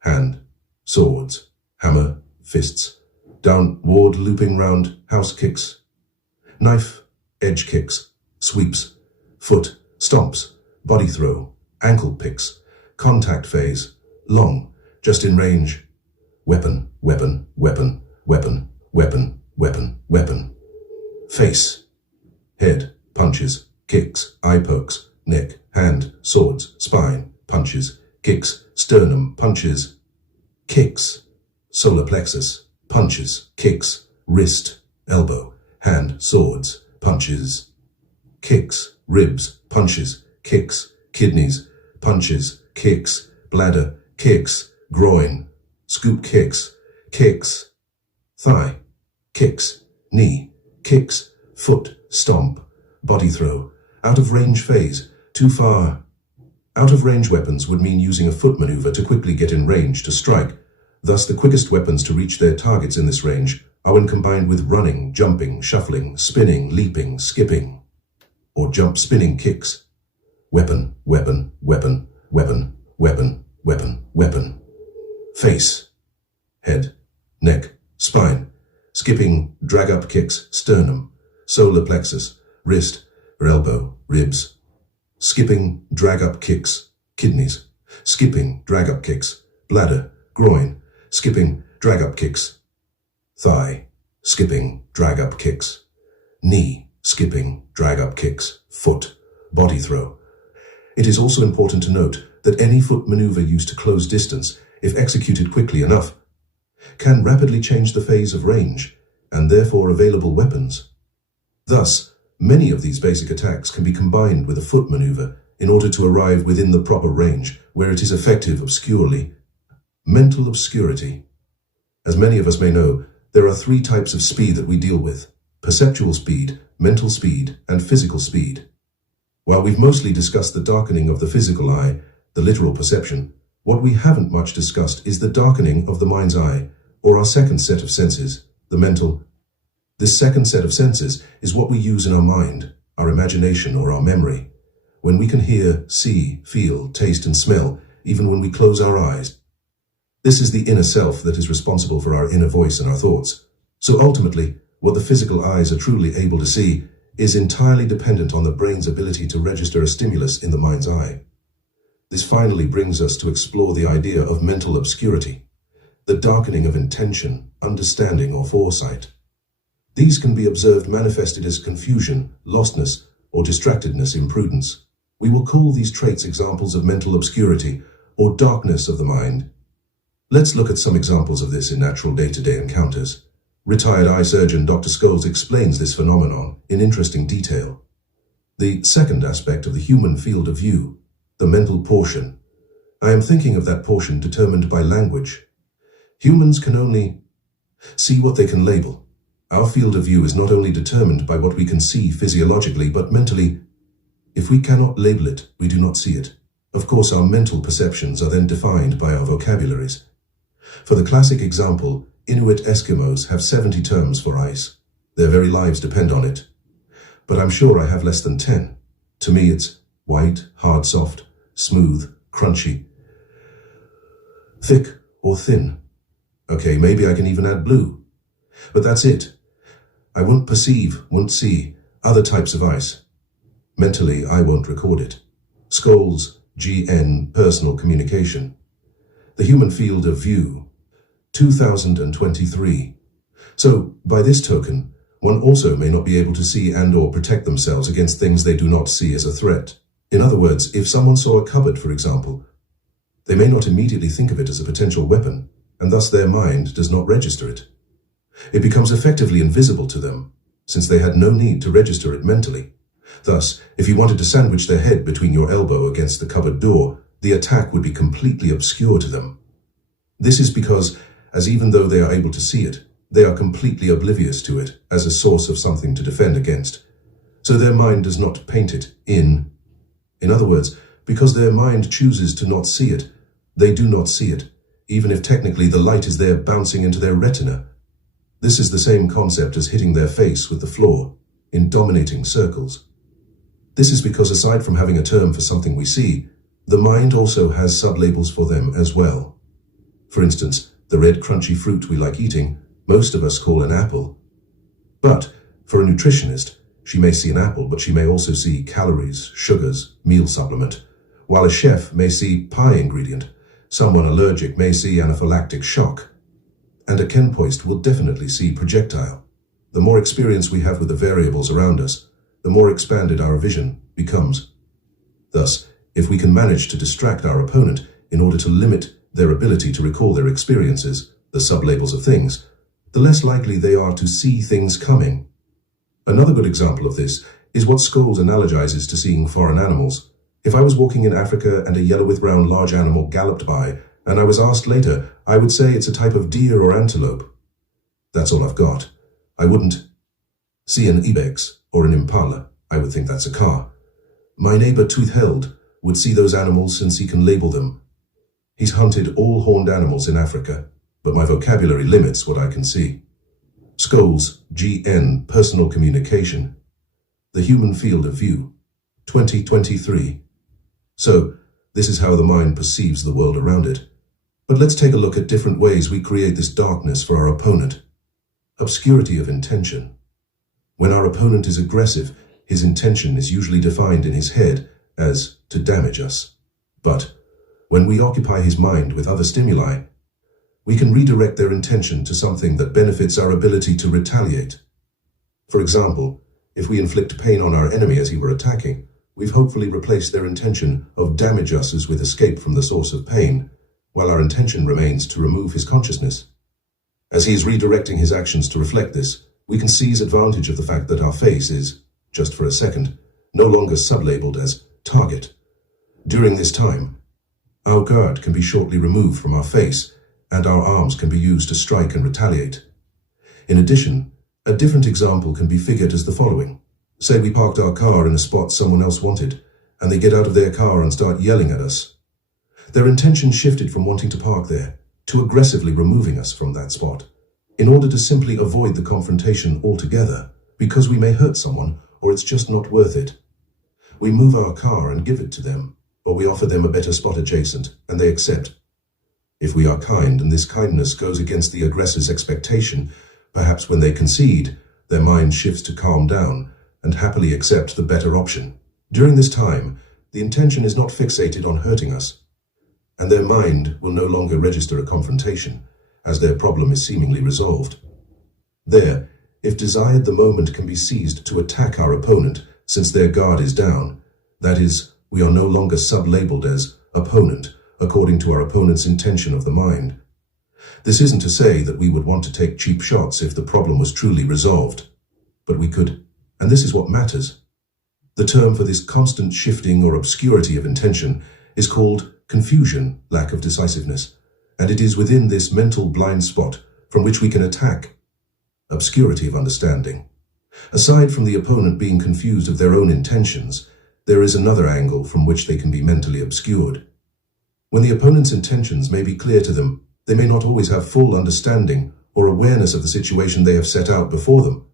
hand, swords, hammer, fists, downward looping round, house kicks, knife, edge kicks, sweeps, foot, stomps, body throw, ankle picks, contact phase, long, just in range, weapon, weapon, weapon, weapon, weapon, weapon, weapon, face, head, punches, kicks, eye pokes, neck, hand, swords, spine, punches, kicks, sternum, punches, kicks, solar plexus, punches, kicks, wrist, elbow, hand, swords, punches, kicks, ribs, punches, kicks, kidneys, punches, kicks, bladder, kicks, groin, scoop kicks, kicks, thigh, kicks, knee, kicks, foot, stomp, body throw, out of range phase, too far. Out of range weapons would mean using a foot maneuver to quickly get in range to strike. Thus, the quickest weapons to reach their targets in this range are when combined with running, jumping, shuffling, spinning, leaping, skipping, or jump spinning kicks. Weapon, weapon, weapon, weapon, weapon, weapon, weapon. Face, head, neck, spine, skipping, drag up kicks, sternum, solar plexus, wrist, or elbow, ribs. Skipping, drag up kicks, kidneys. Skipping, drag up kicks, bladder, groin. Skipping, drag up kicks, thigh. Skipping, drag up kicks, knee. Skipping, drag up kicks, foot, body throw. It is also important to note that any foot maneuver used to close distance, if executed quickly enough, can rapidly change the phase of range, and therefore available weapons. Thus, many of these basic attacks can be combined with a foot maneuver in order to arrive within the proper range, where it is effective obscurely. Mental obscurity. As many of us may know, there are three types of speed that we deal with: perceptual speed, mental speed, and physical speed. While we've mostly discussed the darkening of the physical eye, the literal perception, What we haven't much discussed is the darkening of the mind's eye, or our second set of senses, the mental. This second set of senses is what we use in our mind, our imagination, or our memory. When we can hear, see, feel, taste, and smell, even when we close our eyes. This is the inner self that is responsible for our inner voice and our thoughts. So ultimately, what the physical eyes are truly able to see is entirely dependent on the brain's ability to register a stimulus in the mind's eye. This finally brings us to explore the idea of mental obscurity, the darkening of intention, understanding, or foresight. These can be observed manifested as confusion, lostness, or distractedness, imprudence. We will call these traits examples of mental obscurity or darkness of the mind. Let's look at some examples of this in natural day-to-day encounters. Retired eye surgeon Dr. Scholes explains this phenomenon in interesting detail. The second aspect of the human field of view, the mental portion. I am thinking of that portion determined by language. Humans can only see what they can label. Our field of view is not only determined by what we can see physiologically, but mentally. If we cannot label it, we do not see it. Of course, our mental perceptions are then defined by our vocabularies. For the classic example, Inuit Eskimos have 70 terms for ice. Their very lives depend on it. But I'm sure I have less than 10. To me, it's white, hard, soft, smooth, crunchy, thick, or thin. Okay, maybe I can even add blue. But that's it. I won't perceive, won't see other types of ice. Mentally, I won't record it. Scholes, GN, Personal Communication. The Human Field of View, 2023. So, by this token, one also may not be able to see and/or protect themselves against things they do not see as a threat. In other words, if someone saw a cupboard, for example, they may not immediately think of it as a potential weapon, and thus their mind does not register it. It becomes effectively invisible to them, since they had no need to register it mentally. Thus, if you wanted to sandwich their head between your elbow against the cupboard door, the attack would be completely obscure to them. This is because, as even though they are able to see it, they are completely oblivious to it as a source of something to defend against. So their mind does not paint it in. In other words, because their mind chooses to not see it, they do not see it, even if technically the light is there bouncing into their retina. This is the same concept as hitting their face with the floor, in dominating circles. This is because aside from having a term for something we see, the mind also has sublabels for them as well. For instance, the red crunchy fruit we like eating, most of us call an apple. But for a nutritionist, she may see an apple, but she may also see calories, sugars, meal supplement, while a chef may see pie ingredient. Someone allergic may see anaphylactic shock. And a KENPOist will definitely see projectile. The more experience we have with the variables around us, the more expanded our vision becomes. Thus, if we can manage to distract our opponent in order to limit their ability to recall their experiences, the sublabels of things, the less likely they are to see things coming. Another good example of this is what Scholes analogizes to seeing foreign animals. If I was walking in Africa and a yellow with brown large animal galloped by, and I was asked later, I would say it's a type of deer or antelope. That's all I've got. I wouldn't see an ibex or an impala. I would think that's a car. My neighbor Tooth-Held would see those animals since he can label them. He's hunted all horned animals in Africa, but my vocabulary limits what I can see. Scholes, GN, Personal Communication. The Human Field of View, 2023. So, this is how the mind perceives the world around it. But let's take a look at different ways we create this darkness for our opponent. Obscurity of intention. When our opponent is aggressive, his intention is usually defined in his head as to damage us. But when we occupy his mind with other stimuli, we can redirect their intention to something that benefits our ability to retaliate. For example, if we inflict pain on our enemy as he were attacking, we've hopefully replaced their intention of damage us as with escape from the source of pain, while our intention remains to remove his consciousness. As he is redirecting his actions to reflect this, we can seize advantage of the fact that our face is, just for a second, no longer sublabeled as target. During this time, our guard can be shortly removed from our face, and our arms can be used to strike and retaliate. In addition, a different example can be figured as the following. Say we parked our car in a spot someone else wanted, and they get out of their car and start yelling at us. Their intention shifted from wanting to park there to aggressively removing us from that spot, in order to simply avoid the confrontation altogether, because we may hurt someone or it's just not worth it. We move our car and give it to them, or we offer them a better spot adjacent, and they accept. If we are kind and this kindness goes against the aggressor's expectation, perhaps when they concede, their mind shifts to calm down and happily accept the better option. During this time, the intention is not fixated on hurting us, and their mind will no longer register a confrontation, as their problem is seemingly resolved. There, if desired, the moment can be seized to attack our opponent, since their guard is down. That is, we are no longer sub-labeled as opponent, according to our opponent's intention of the mind. This isn't to say that we would want to take cheap shots if the problem was truly resolved, but we could, and this is what matters. The term for this constant shifting or obscurity of intention is called confusion, lack of decisiveness, and it is within this mental blind spot from which we can attack. Obscurity of understanding. Aside from the opponent being confused of their own intentions, there is another angle from which they can be mentally obscured. When the opponent's intentions may be clear to them, they may not always have full understanding or awareness of the situation they have set out before them.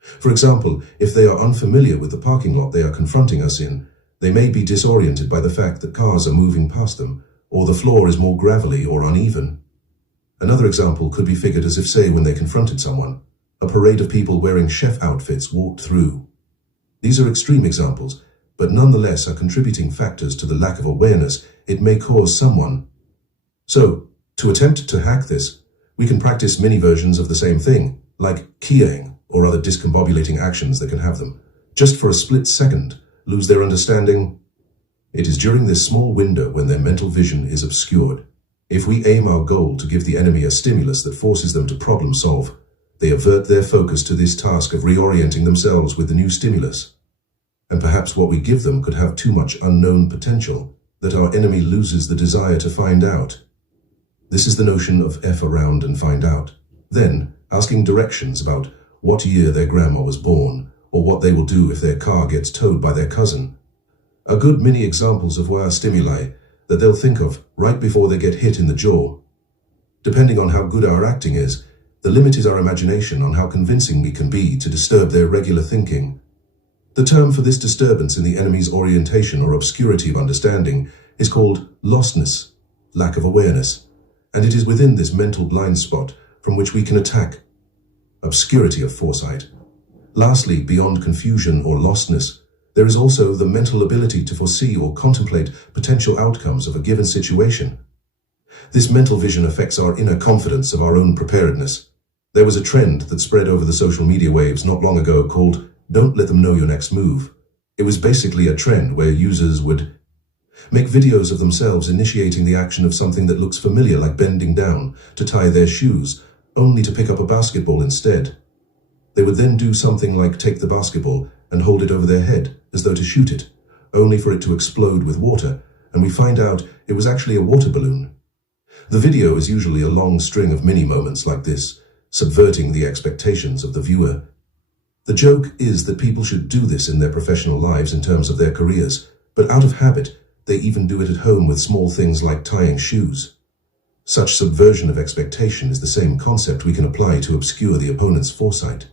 For example, if they are unfamiliar with the parking lot they are confronting us in, they may be disoriented by the fact that cars are moving past them, or the floor is more gravelly or uneven. Another example could be figured as if, say, when they confronted someone, a parade of people wearing chef outfits walked through. These are extreme examples, but nonetheless are contributing factors to the lack of awareness it may cause someone. So, to attempt to hack this, we can practice mini versions of the same thing, like keying or other discombobulating actions that can have them, just for a split second, lose their understanding. It is during this small window when their mental vision is obscured. If we aim our goal to give the enemy a stimulus that forces them to problem solve, they avert their focus to this task of reorienting themselves with the new stimulus. And perhaps what we give them could have too much unknown potential that our enemy loses the desire to find out. This is the notion of F around and find out. Then, asking directions about what year their grandma was born, or what they will do if their car gets towed by their cousin, are good mini examples of wire stimuli that they'll think of right before they get hit in the jaw. Depending on how good our acting is, the limit is our imagination on how convincing we can be to disturb their regular thinking. The term for this disturbance in the enemy's orientation or obscurity of understanding is called lostness, lack of awareness, and it is within this mental blind spot from which we can attack. Obscurity of foresight. Lastly, beyond confusion or lostness, there is also the mental ability to foresee or contemplate potential outcomes of a given situation. This mental vision affects our inner confidence of our own preparedness. There was a trend that spread over the social media waves not long ago called "Don't let them know your next move." It was basically a trend where users would make videos of themselves initiating the action of something that looks familiar, like bending down to tie their shoes, only to pick up a basketball instead. They would then do something like take the basketball and hold it over their head as though to shoot it, only for it to explode with water, and we find out it was actually a water balloon. The video is usually a long string of mini moments like this, subverting the expectations of the viewer. The joke is that people should do this in their professional lives in terms of their careers, but out of habit, they even do it at home with small things like tying shoes. Such subversion of expectation is the same concept we can apply to obscure the opponent's foresight.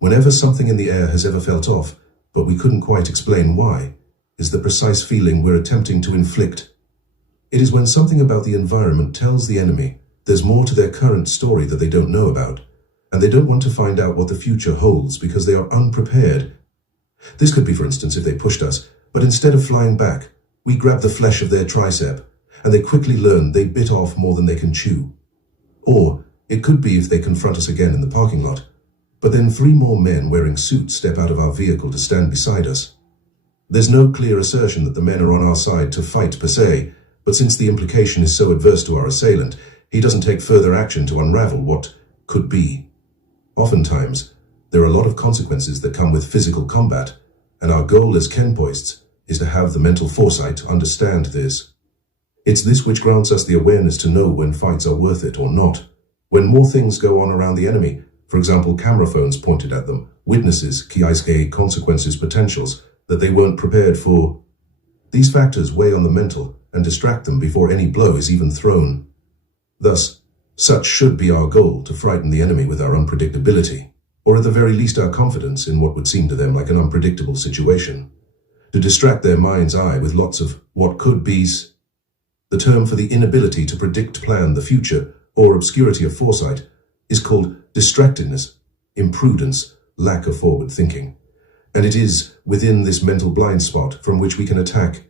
Whenever something in the air has ever felt off, but we couldn't quite explain why, is the precise feeling we're attempting to inflict. It is when something about the environment tells the enemy there's more to their current story that they don't know about, and they don't want to find out what the future holds because they are unprepared. This could be, for instance, if they pushed us, but instead of flying back, we grab the flesh of their tricep, and they quickly learn they bit off more than they can chew. Or it could be if they confront us again in the parking lot, but then 3 more men wearing suits step out of our vehicle to stand beside us. There's no clear assertion that the men are on our side to fight per se, but since the implication is so adverse to our assailant, he doesn't take further action to unravel what could be. Oftentimes, there are a lot of consequences that come with physical combat, and our goal as KENPOists is to have the mental foresight to understand this. It's this which grants us the awareness to know when fights are worth it or not. When more things go on around the enemy, for example, camera phones pointed at them, witnesses, key consequences, potentials that they weren't prepared for. These factors weigh on the mental and distract them before any blow is even thrown. Thus, such should be our goal, to frighten the enemy with our unpredictability, or at the very least our confidence in what would seem to them like an unpredictable situation. To distract their mind's eye with lots of what could be's. The term for the inability to predict, plan the future, or obscurity of foresight, is called distractedness, imprudence, lack of forward thinking. And it is within this mental blind spot from which we can attack.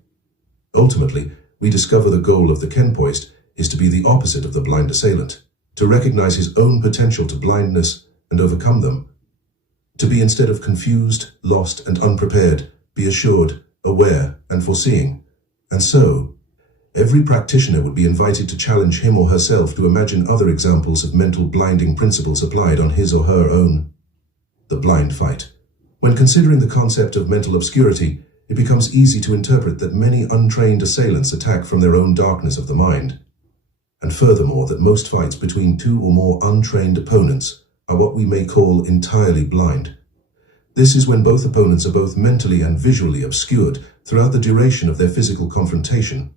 Ultimately, we discover the goal of the KENPOist is to be the opposite of the blind assailant, to recognize his own potential to blindness and overcome them. To be, instead of confused, lost, and unprepared, be assured, aware, and foreseeing. And so, every practitioner would be invited to challenge him or herself to imagine other examples of mental blinding principles applied on his or her own. The blind fight. When considering the concept of mental obscurity, it becomes easy to interpret that many untrained assailants attack from their own darkness of the mind. And furthermore, that most fights between two or more untrained opponents are what we may call entirely blind. This is when both opponents are both mentally and visually obscured throughout the duration of their physical confrontation.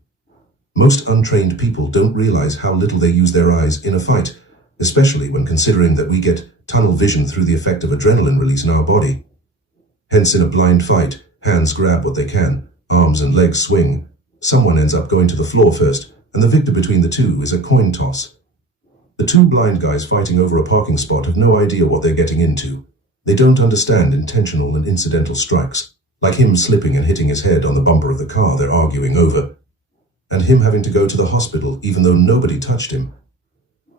Most untrained people don't realize how little they use their eyes in a fight, especially when considering that we get tunnel vision through the effect of adrenaline release in our body. Hence, in a blind fight, hands grab what they can, arms and legs swing. Someone ends up going to the floor first, and the victor between the two is a coin toss. The two blind guys fighting over a parking spot have no idea what they're getting into. They don't understand intentional and incidental strikes, like him slipping and hitting his head on the bumper of the car they're arguing over, and him having to go to the hospital even though nobody touched him.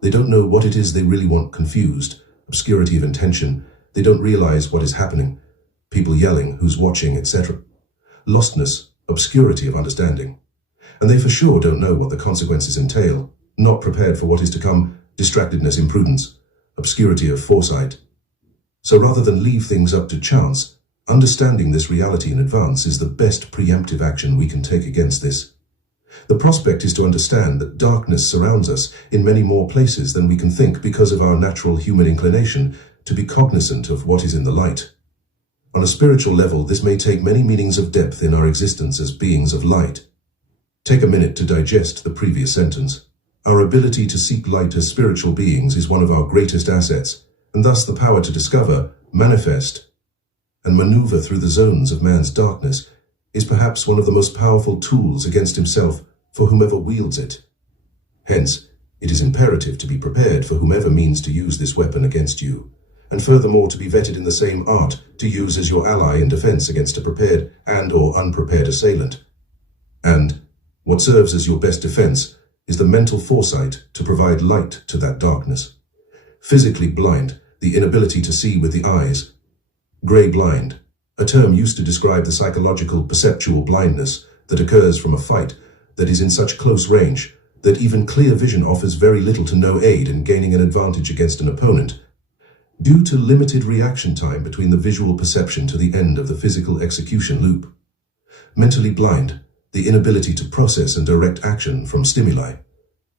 They don't know what it is they really want, confused, obscurity of intention. They don't realize what is happening. People yelling, who's watching, etc. Lostness, obscurity of understanding. And they for sure don't know what the consequences entail, not prepared for what is to come, distractedness, imprudence, obscurity of foresight. So rather than leave things up to chance, understanding this reality in advance is the best preemptive action we can take against this. The prospect is to understand that darkness surrounds us in many more places than we can think because of our natural human inclination to be cognizant of what is in the light. On a spiritual level, this may take many meanings of depth in our existence as beings of light. Take a minute to digest the previous sentence. Our ability to seek light as spiritual beings is one of our greatest assets, and thus the power to discover, manifest, and maneuver through the zones of man's darkness is perhaps one of the most powerful tools against himself for whomever wields it. Hence, it is imperative to be prepared for whomever means to use this weapon against you, and furthermore to be vetted in the same art to use as your ally in defense against a prepared and or unprepared assailant. And what serves as your best defense is the mental foresight to provide light to that darkness. Physically blind, the inability to see with the eyes. Grey blind, a term used to describe the psychological perceptual blindness that occurs from a fight that is in such close range that even clear vision offers very little to no aid in gaining an advantage against an opponent, due to limited reaction time between the visual perception to the end of the physical execution loop. Mentally blind, the inability to process and direct action from stimuli,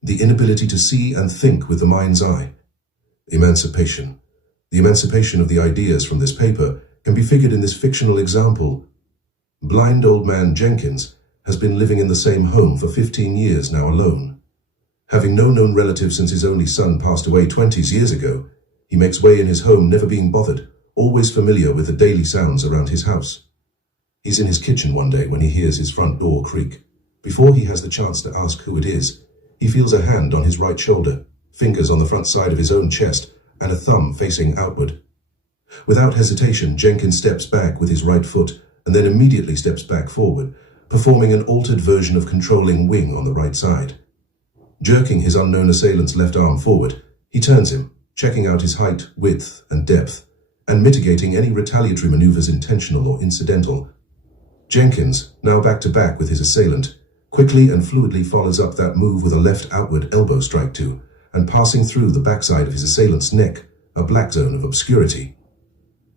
the inability to see and think with the mind's eye. Emancipation. The emancipation of the ideas from this paper can be figured in this fictional example. Blind old man Jenkins has been living in the same home for 15 years now alone. Having no known relative since his only son passed away 20 years ago, he makes way in his home, never being bothered, always familiar with the daily sounds around his house. He's in his kitchen one day when he hears his front door creak. Before he has the chance to ask who it is, he feels a hand on his right shoulder, fingers on the front side of his own chest, and a thumb facing outward. Without hesitation, Jenkins steps back with his right foot and then immediately steps back forward, performing an altered version of controlling wing on the right side. Jerking his unknown assailant's left arm forward, he turns him, checking out his height, width, and depth, and mitigating any retaliatory maneuvers intentional or incidental. Jenkins, now back to back with his assailant, quickly and fluidly follows up that move with a left outward elbow strike to, and passing through the backside of his assailant's neck, a black zone of obscurity.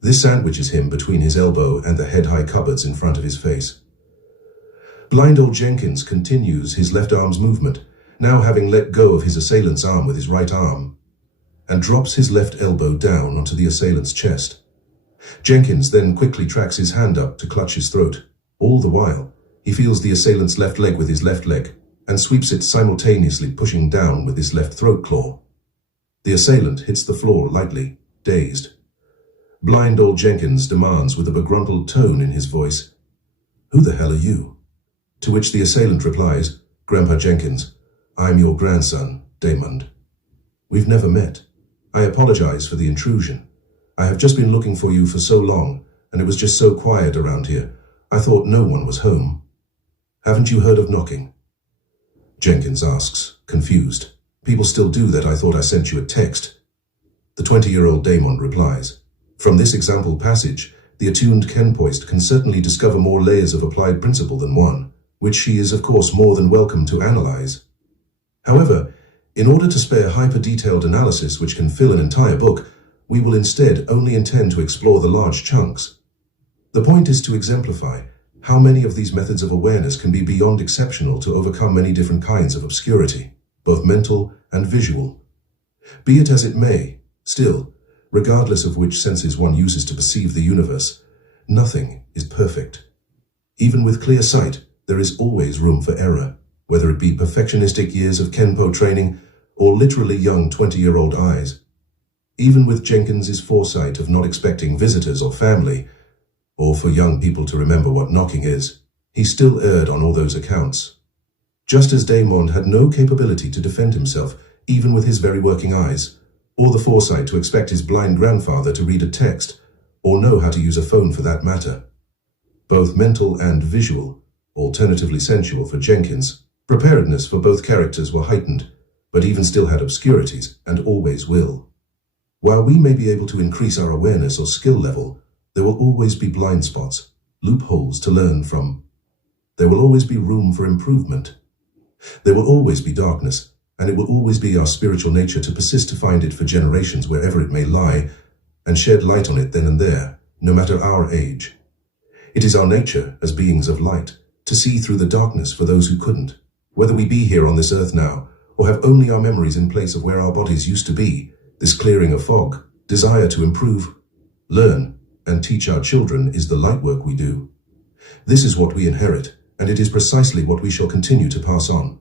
This sandwiches him between his elbow and the head-high cupboards in front of his face. Blind old Jenkins continues his left arm's movement, now having let go of his assailant's arm with his right arm, and drops his left elbow down onto the assailant's chest. Jenkins then quickly tracks his hand up to clutch his throat. All the while, he feels the assailant's left leg with his left leg, and sweeps it simultaneously, pushing down with his left throat claw. The assailant hits the floor lightly, dazed. Blind old Jenkins demands with a begruntled tone in his voice, "Who the hell are you?" To which the assailant replies, "Grandpa Jenkins, I'm your grandson, Damon. We've never met. I apologize for the intrusion. I have just been looking for you for so long, and it was just so quiet around here. I thought no one was home. Haven't you heard of knocking?" Jenkins asks, confused. "People still do that. I thought I sent you a text." The 20-year-old Damon replies, "From this example passage, the attuned KENPOist can certainly discover more layers of applied principle than one, which she is of course more than welcome to analyze. However, in order to spare hyper-detailed analysis which can fill an entire book, we will instead only intend to explore the large chunks. The point is to exemplify how many of these methods of awareness can be beyond exceptional to overcome many different kinds of obscurity, both mental and visual. Be it as it may, still, regardless of which senses one uses to perceive the universe, nothing is perfect. Even with clear sight, there is always room for error, whether it be perfectionistic years of KENPO training or literally young 20-year-old eyes. Even with Jenkins's foresight of not expecting visitors or family, or for young people to remember what knocking is, he still erred on all those accounts. Just as Damon had no capability to defend himself, even with his very working eyes, or the foresight to expect his blind grandfather to read a text, or know how to use a phone for that matter. Both mental and visual, alternatively sensual for Jenkins, preparedness for both characters were heightened, but even still had obscurities, and always will. While we may be able to increase our awareness or skill level, there will always be blind spots, loopholes to learn from. There will always be room for improvement. There will always be darkness, and it will always be our spiritual nature to persist to find it for generations wherever it may lie, and shed light on it then and there, no matter our age. It is our nature, as beings of light, to see through the darkness for those who couldn't, whether we be here on this earth now, or have only our memories in place of where our bodies used to be. This clearing of fog, desire to improve, learn, and teach our children is the light work we do. This is what we inherit, and it is precisely what we shall continue to pass on.